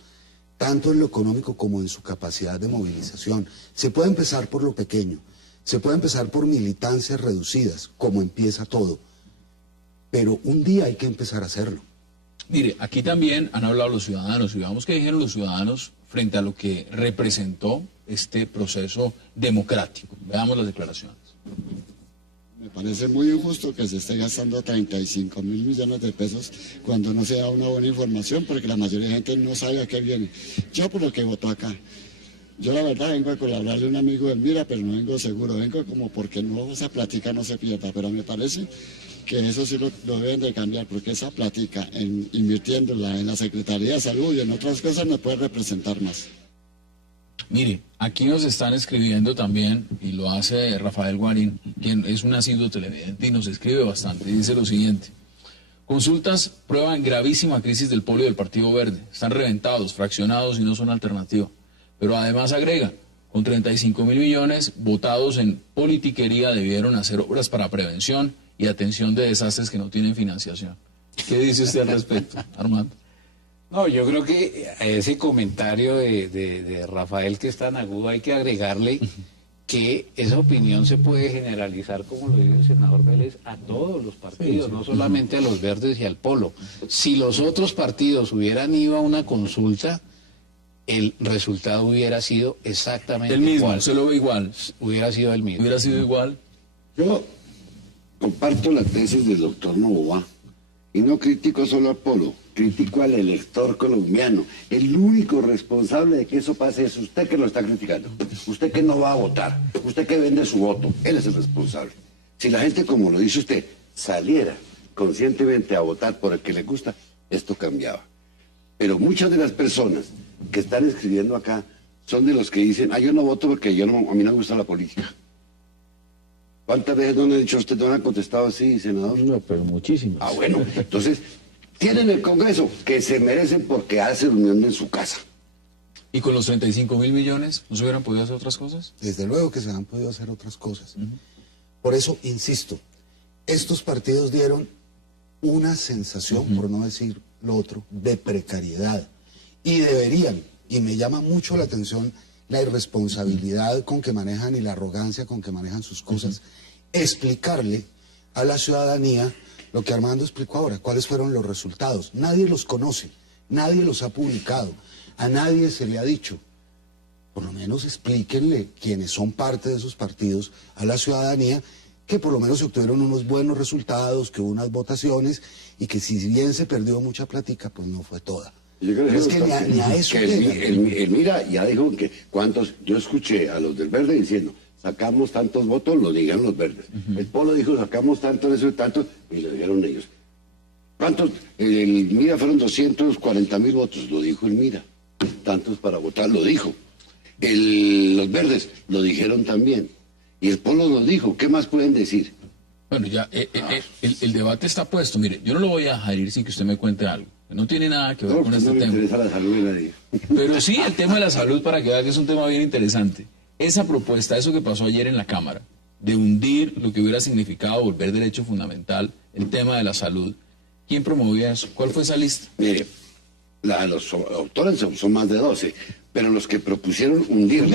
tanto en lo económico como en su capacidad de movilización. Se puede empezar por lo pequeño, se puede empezar por militancias reducidas, como empieza todo, pero un día hay que empezar a hacerlo. Mire, aquí también han hablado los ciudadanos, y veamos qué dijeron los ciudadanos frente a lo que representó este proceso democrático. Veamos las declaraciones. Me parece muy injusto que se esté gastando 35.000 millones de pesos cuando no se da una buena información, porque la mayoría de gente no sabe a qué viene. Yo por lo que voto acá, yo la verdad vengo a colaborarle a un amigo del Mira, pero no vengo seguro, vengo como porque no, esa plática no se pierda, pero me parece que eso sí lo deben de cambiar, porque esa plática, invirtiéndola en la Secretaría de Salud y en otras cosas, me puede representar más. Mire, aquí nos están escribiendo también, y lo hace Rafael Guarín, quien es un asiduo televidente y nos escribe bastante, y dice lo siguiente: consultas prueban gravísima crisis del polio del Partido Verde, están reventados, fraccionados y no son alternativa. Pero además agrega, con 35.000 millones votados en politiquería debieron hacer obras para prevención y atención de desastres que no tienen financiación. ¿Qué dice usted al respecto, Armando? No, yo creo que a ese comentario de Rafael, que es tan agudo, hay que agregarle que esa opinión se puede generalizar, como lo dice el senador Vélez, a todos los partidos, no solamente a los verdes y al polo. Si los otros partidos hubieran ido a una consulta, el resultado hubiera sido exactamente el mismo, igual. se lo ve igual. Hubiera sido el mismo. Hubiera sido igual. Yo comparto la tesis del doctor Novoa y no critico solo al polo, critico al elector colombiano. El único responsable de que eso pase es usted, que lo está criticando. Usted que no va a votar, usted que vende su voto, él es el responsable. Si la gente, como lo dice usted, saliera conscientemente a votar por el que le gusta, esto cambiaba. Pero muchas de las personas que están escribiendo acá son de los que dicen, yo no voto porque a mí no me gusta la política. ¿Cuántas veces no le han dicho a usted, no han contestado así, senador? No, pero muchísimas. Bueno, entonces, tienen el Congreso que se merecen porque hace reunión en su casa. ¿Y con los 35.000 millones no se hubieran podido hacer otras cosas? Desde luego que se han podido hacer otras cosas. Por eso, insisto, estos partidos dieron una sensación, por no decir lo otro, de precariedad. Y deberían, y me llama mucho la atención la irresponsabilidad con que manejan y la arrogancia con que manejan sus cosas, explicarle a la ciudadanía lo que Armando explicó ahora, cuáles fueron los resultados. Nadie los conoce, nadie los ha publicado, a nadie se le ha dicho. Por lo menos explíquenle, quienes son parte de esos partidos, a la ciudadanía, que por lo menos se obtuvieron unos buenos resultados, que hubo unas votaciones, y que si bien se perdió mucha plática, pues no fue toda. Pero es que ni a eso el Mira ya dijo que cuántos, yo escuché a los del Verde diciendo, sacamos tantos votos, lo dijeron los verdes. El Polo dijo, sacamos tanto, eso y tanto, y lo dijeron ellos. ¿Cuántos? El Mira fueron 240.000 votos, lo dijo el Mira. Tantos para votar, lo dijo. Los verdes lo dijeron también. Y el Polo lo dijo, ¿qué más pueden decir? Bueno, ya el debate está puesto. Mire, yo no lo voy a dejar ir sin que usted me cuente algo. No tiene nada que ver con este tema. No me interesa la salud de nadie. Pero sí el tema de la salud, para que vea que es un tema bien interesante. Esa propuesta, eso que pasó ayer en la Cámara, de hundir lo que hubiera significado volver derecho fundamental, el tema de la salud, ¿quién promovía eso? ¿Cuál fue esa lista? Mire, los autores son más de 12, pero los que propusieron hundir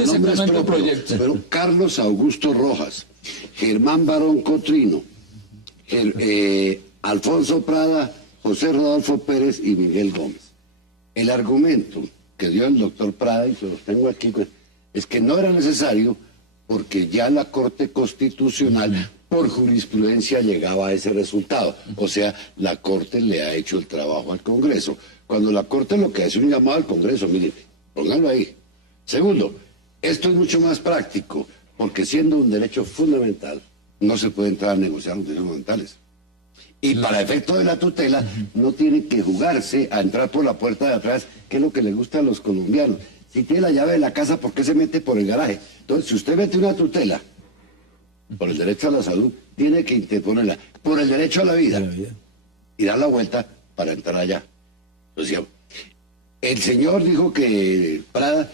exactamente el proyecto. Fueron Carlos Augusto Rojas, Germán Barón Cotrino, Alfonso Prada, José Rodolfo Pérez y Miguel Gómez. El argumento que dio el doctor Prada, y se los tengo aquí, es que no era necesario porque ya la Corte Constitucional, por jurisprudencia, llegaba a ese resultado. O sea, la Corte le ha hecho el trabajo al Congreso. Cuando la Corte lo que hace es un llamado al Congreso, miren, pónganlo ahí. Segundo, esto es mucho más práctico, porque siendo un derecho fundamental, no se puede entrar a negociar los derechos fundamentales. Y para efecto de la tutela, no tiene que jugarse a entrar por la puerta de atrás, que es lo que les gusta a los colombianos. Si tiene la llave de la casa, ¿por qué se mete por el garaje? Entonces, si usted mete una tutela por el derecho a la salud, tiene que interponerla por el derecho a la vida y dar la vuelta para entrar allá. Entonces, el señor dijo que Prada,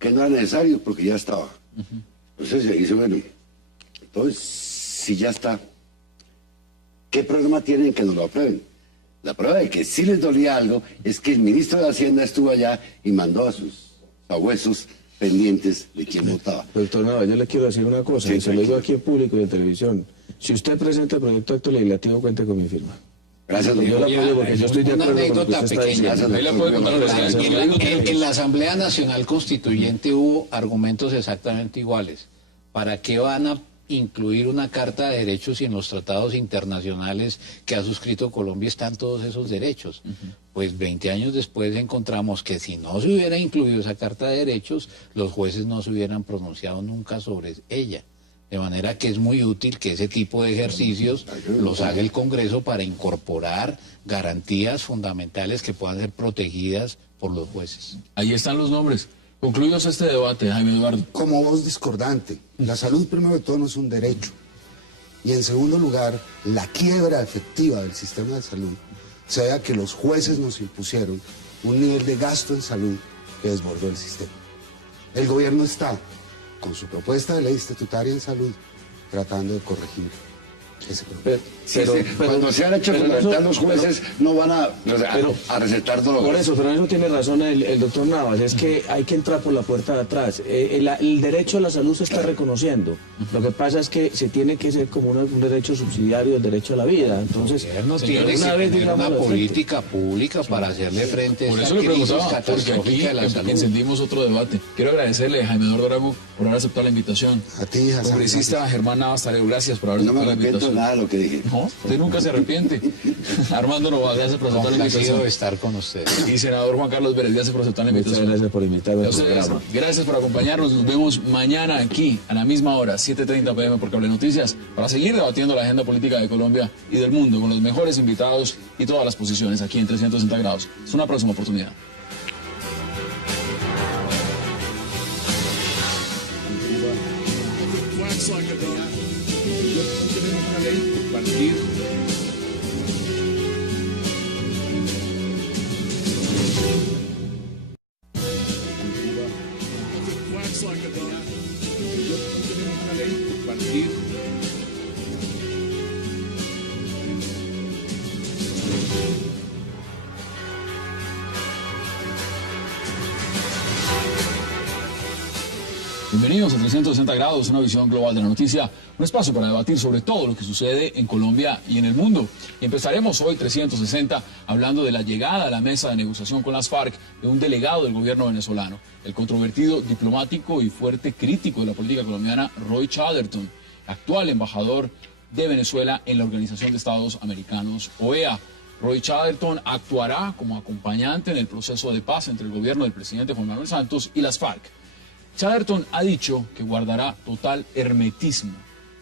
que no era necesario porque ya estaba. Entonces se dice, bueno, entonces, si ya está, ¿qué problema tienen que nos lo aprueben? La prueba de que sí les dolía algo es que el ministro de Hacienda estuvo allá y mandó a sus sabuesos pendientes de quién votaba. Doctor Nava, yo le quiero decir una cosa, y se lo digo aquí en público y en televisión. Si usted presenta el proyecto de acto legislativo, cuente con mi firma. Gracias, doctor. Yo lo apoyo porque yo estoy de acuerdo con lo que usted está diciendo. En la Asamblea Nacional Constituyente hubo argumentos exactamente iguales. ¿Para qué van a incluir una Carta de Derechos y en los tratados internacionales que ha suscrito Colombia están todos esos derechos? Pues 20 años después encontramos que si no se hubiera incluido esa Carta de Derechos, los jueces no se hubieran pronunciado nunca sobre ella. De manera que es muy útil que ese tipo de ejercicios los haga el Congreso para incorporar garantías fundamentales que puedan ser protegidas por los jueces. Ahí están los nombres. Concluidos este debate, Jaime Eduardo. Como voz discordante, la salud primero de todo no es un derecho. Y en segundo lugar, la quiebra efectiva del sistema de salud se debe a que los jueces nos impusieron un nivel de gasto en salud que desbordó el sistema. El gobierno está, con su propuesta de ley estatutaria en salud, tratando de corregir ese problema. Cuando se han hecho fundamental, los jueces no van a recetar drogas. Por eso, pero eso tiene razón el doctor Navas, es que hay que entrar por la puerta de atrás. El derecho a la salud se está reconociendo. Lo que pasa es que se tiene que ser como un derecho subsidiario del derecho a la vida. Entonces, el gobierno tiene que tener una política pública para hacerle frente a Por esta eso le crisis preguntaba, porque aquí catastrófica de la salud. encendimos otro debate. Quiero agradecerle a Jaime Eduardo Arango por haber aceptado la invitación. A ti, Hassan. Congresista Germán Navas Tareo, gracias por haber No me aceptado la arrepiento invitación. nada de lo que dije. No, usted nunca se arrepiente. Armando Novoa, gracias por aceptar la Complacido invitación. de estar con ustedes. Y senador Juan Carlos Vélez, gracias por aceptar la muchas invitación. gracias por invitarme A al ustedes, programa. gracias por acompañarnos. Nos vemos mañana aquí a la misma hora, 7:30 p.m. por Cable Noticias, para seguir debatiendo la agenda política de Colombia y del mundo con los mejores invitados y todas las posiciones aquí en 360 grados. Es una próxima oportunidad. Bienvenidos a 360 grados, una visión global de la noticia, un espacio para debatir sobre todo lo que sucede en Colombia y en el mundo. Empezaremos hoy 360 hablando de la llegada a la mesa de negociación con las FARC de un delegado del gobierno venezolano, el controvertido diplomático y fuerte crítico de la política colombiana, Roy Chatterton, actual embajador de Venezuela en la Organización de Estados Americanos, OEA. Roy Chatterton actuará como acompañante en el proceso de paz entre el gobierno del presidente Juan Manuel Santos y las FARC. Chatterton ha dicho que guardará total hermetismo.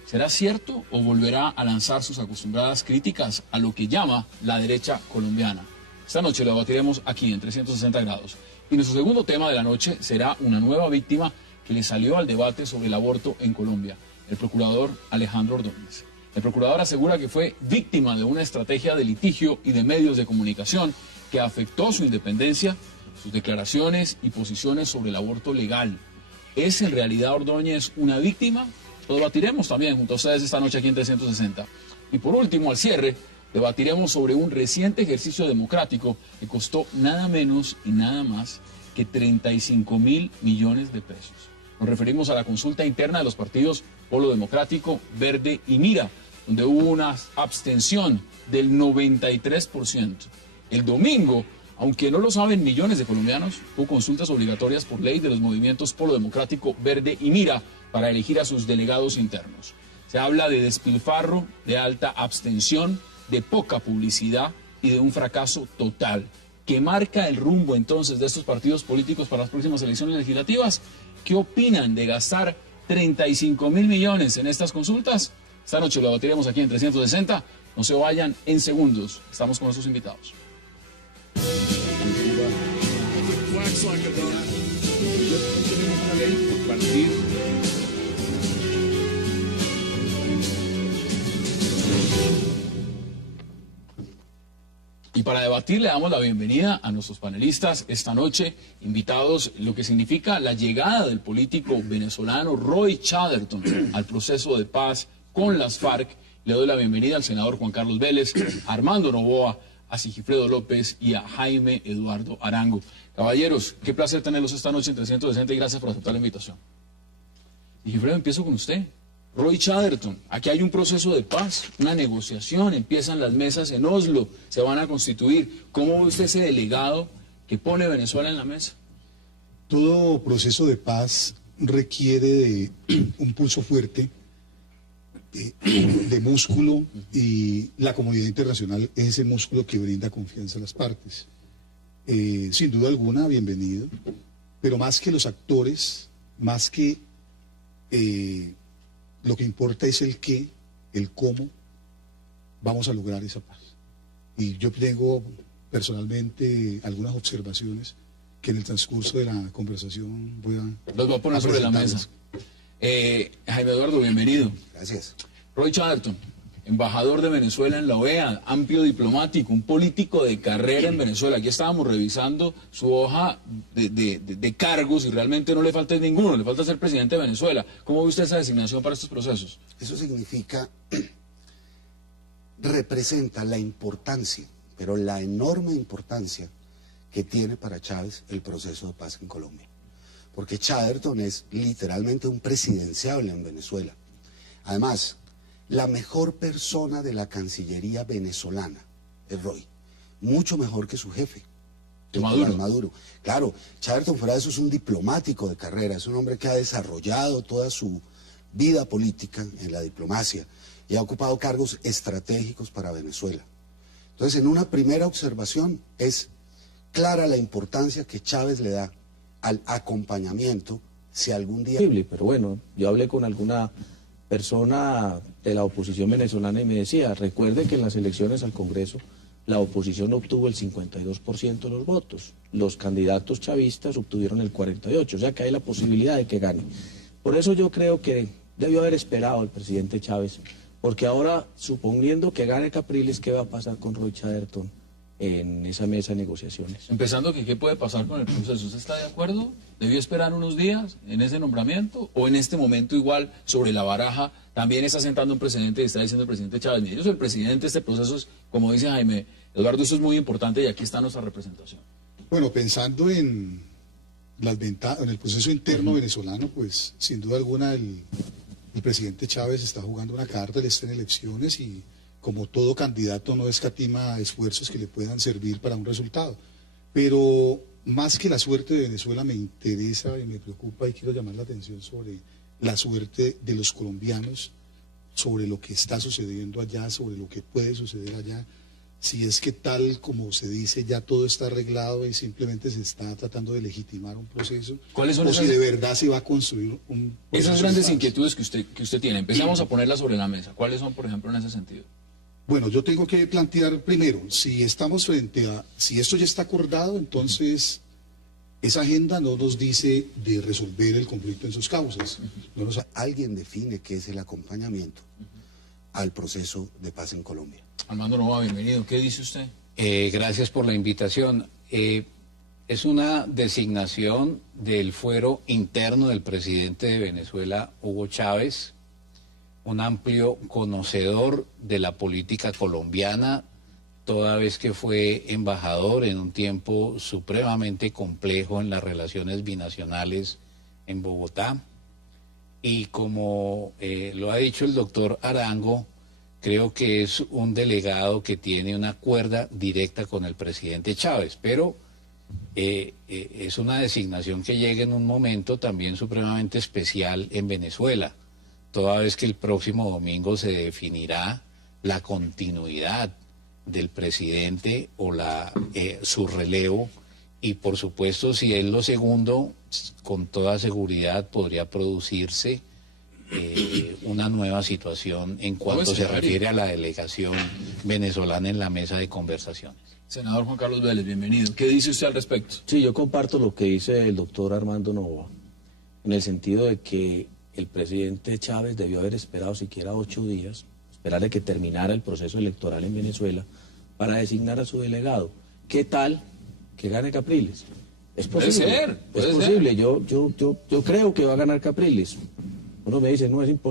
¿Será cierto o volverá a lanzar sus acostumbradas críticas a lo que llama la derecha colombiana? Esta noche lo debatiremos aquí en 360 grados. Y nuestro segundo tema de la noche será una nueva víctima que le salió al debate sobre el aborto en Colombia, el procurador Alejandro Ordóñez. El procurador asegura que fue víctima de una estrategia de litigio y de medios de comunicación que afectó su independencia, sus declaraciones y posiciones sobre el aborto legal. ¿Es en realidad Ordóñez una víctima? Lo debatiremos también junto a ustedes esta noche aquí en 360. Y por último, al cierre, debatiremos sobre un reciente ejercicio democrático que costó nada menos y nada más que 35.000 millones de pesos. Nos referimos a la consulta interna de los partidos Polo Democrático, Verde y Mira, donde hubo una abstención del 93%. El domingo, aunque no lo saben millones de colombianos, hubo consultas obligatorias por ley de los movimientos Polo Democrático, Verde y Mira para elegir a sus delegados internos. Se habla de despilfarro, de alta abstención, de poca publicidad y de un fracaso total, que marca el rumbo entonces de estos partidos políticos para las próximas elecciones legislativas. ¿Qué opinan de gastar 35.000 millones en estas consultas? Esta noche lo debatiremos aquí en 360. No se vayan en segundos. Estamos con nuestros invitados. Y para debatir le damos la bienvenida a nuestros panelistas esta noche, invitados, lo que significa la llegada del político venezolano Roy Chatterton al proceso de paz con las FARC. Le doy la bienvenida al senador Juan Carlos Vélez, a Armando Novoa, a Sigifredo López y a Jaime Eduardo Arango. Caballeros, qué placer tenerlos esta noche en 360 y gracias por aceptar la invitación. Sigifredo, empiezo con usted. Roy Chatterton, aquí hay un proceso de paz, una negociación, empiezan las mesas en Oslo, se van a constituir. ¿Cómo ve usted ese delegado que pone Venezuela en la mesa? Todo proceso de paz requiere de un pulso fuerte, de músculo, y la comunidad internacional es ese músculo que brinda confianza a las partes. Sin duda alguna, bienvenido, pero más que los actores, más que lo que importa es el qué, el cómo vamos a lograr esa paz. Y yo tengo personalmente algunas observaciones que en el transcurso de la conversación voy a... Los voy a poner sobre la mesa. Jaime Eduardo, bienvenido. Gracias. Roy Chatterton, embajador de Venezuela en la OEA, amplio diplomático, un político de carrera en Venezuela. Aquí estábamos revisando su hoja de cargos y realmente no le falta ninguno, le falta ser presidente de Venezuela. ¿Cómo ve usted esa designación para estos procesos? Eso significa, representa la importancia, pero la enorme importancia que tiene para Chávez el proceso de paz en Colombia. Porque Chatterton es literalmente un presidenciable en Venezuela. Además, la mejor persona de la Cancillería venezolana es Roy, mucho mejor que su jefe, Maduro. Claro, Chatterton fuera de eso es un diplomático de carrera, es un hombre que ha desarrollado toda su vida política en la diplomacia y ha ocupado cargos estratégicos para Venezuela. Entonces, en una primera observación es clara la importancia que Chávez le da al acompañamiento si algún día... Pero bueno, yo hablé con alguna persona de la oposición venezolana y me decía, recuerde que en las elecciones al Congreso la oposición obtuvo el 52% de los votos, los candidatos chavistas obtuvieron el 48%, o sea que hay la posibilidad de que gane. Por eso yo creo que debió haber esperado el presidente Chávez, porque ahora, suponiendo que gane Capriles, ¿qué va a pasar con Roy Chatterton en esa mesa de negociaciones? Empezando, ¿qué puede pasar con el proceso? ¿Usted está de acuerdo? ¿Debió esperar unos días en ese nombramiento? ¿O en este momento igual sobre la baraja también está sentando un precedente y está diciendo el presidente Chávez? Mire, yo soy el presidente, este proceso es, como dice Jaime Eduardo, eso es muy importante y aquí está nuestra representación. Bueno, pensando en las ventajas, en el proceso interno venezolano, pues sin duda alguna el presidente Chávez está jugando una carta, él está en elecciones y como todo candidato no escatima esfuerzos que le puedan servir para un resultado. Pero más que la suerte de Venezuela me interesa y me preocupa y quiero llamar la atención sobre la suerte de los colombianos, sobre lo que está sucediendo allá, sobre lo que puede suceder allá. Si es que tal como se dice ya todo está arreglado y simplemente se está tratando de legitimar un proceso, ¿cuáles son si de verdad se va a construir un proceso? Esas grandes inquietudes que usted tiene, empezamos a ponerlas sobre la mesa. ¿Cuáles son, por ejemplo, en ese sentido? Bueno, yo tengo que plantear primero, si estamos frente a, si esto ya está acordado, entonces esa agenda no nos dice de resolver el conflicto en sus causas. No nos... Alguien define qué es el acompañamiento al proceso de paz en Colombia. Armando Novoa, bienvenido. ¿Qué dice usted? Gracias por la invitación. Es una designación del fuero interno del presidente de Venezuela, Hugo Chávez, un amplio conocedor de la política colombiana, toda vez que fue embajador en un tiempo supremamente complejo en las relaciones binacionales en Bogotá. Y como lo ha dicho el doctor Arango, creo que es un delegado que tiene una cuerda directa con el presidente Chávez, pero es una designación que llega en un momento también supremamente especial en Venezuela, toda vez que el próximo domingo se definirá la continuidad del presidente o su relevo, y por supuesto si es lo segundo, con toda seguridad podría producirse una nueva situación en cuanto se refiere a la delegación venezolana en la mesa de conversaciones. Senador Juan Carlos Vélez, bienvenido. ¿Qué dice usted al respecto? Sí, yo comparto lo que dice el doctor Armando Novoa, en el sentido de que el presidente Chávez debió haber esperado siquiera 8 días, esperar a que terminara el proceso electoral en Venezuela para designar a su delegado. ¿Qué tal que gane Capriles? Es posible. Puede ser. Yo creo que va a ganar Capriles. Uno me dice, no, es imposible.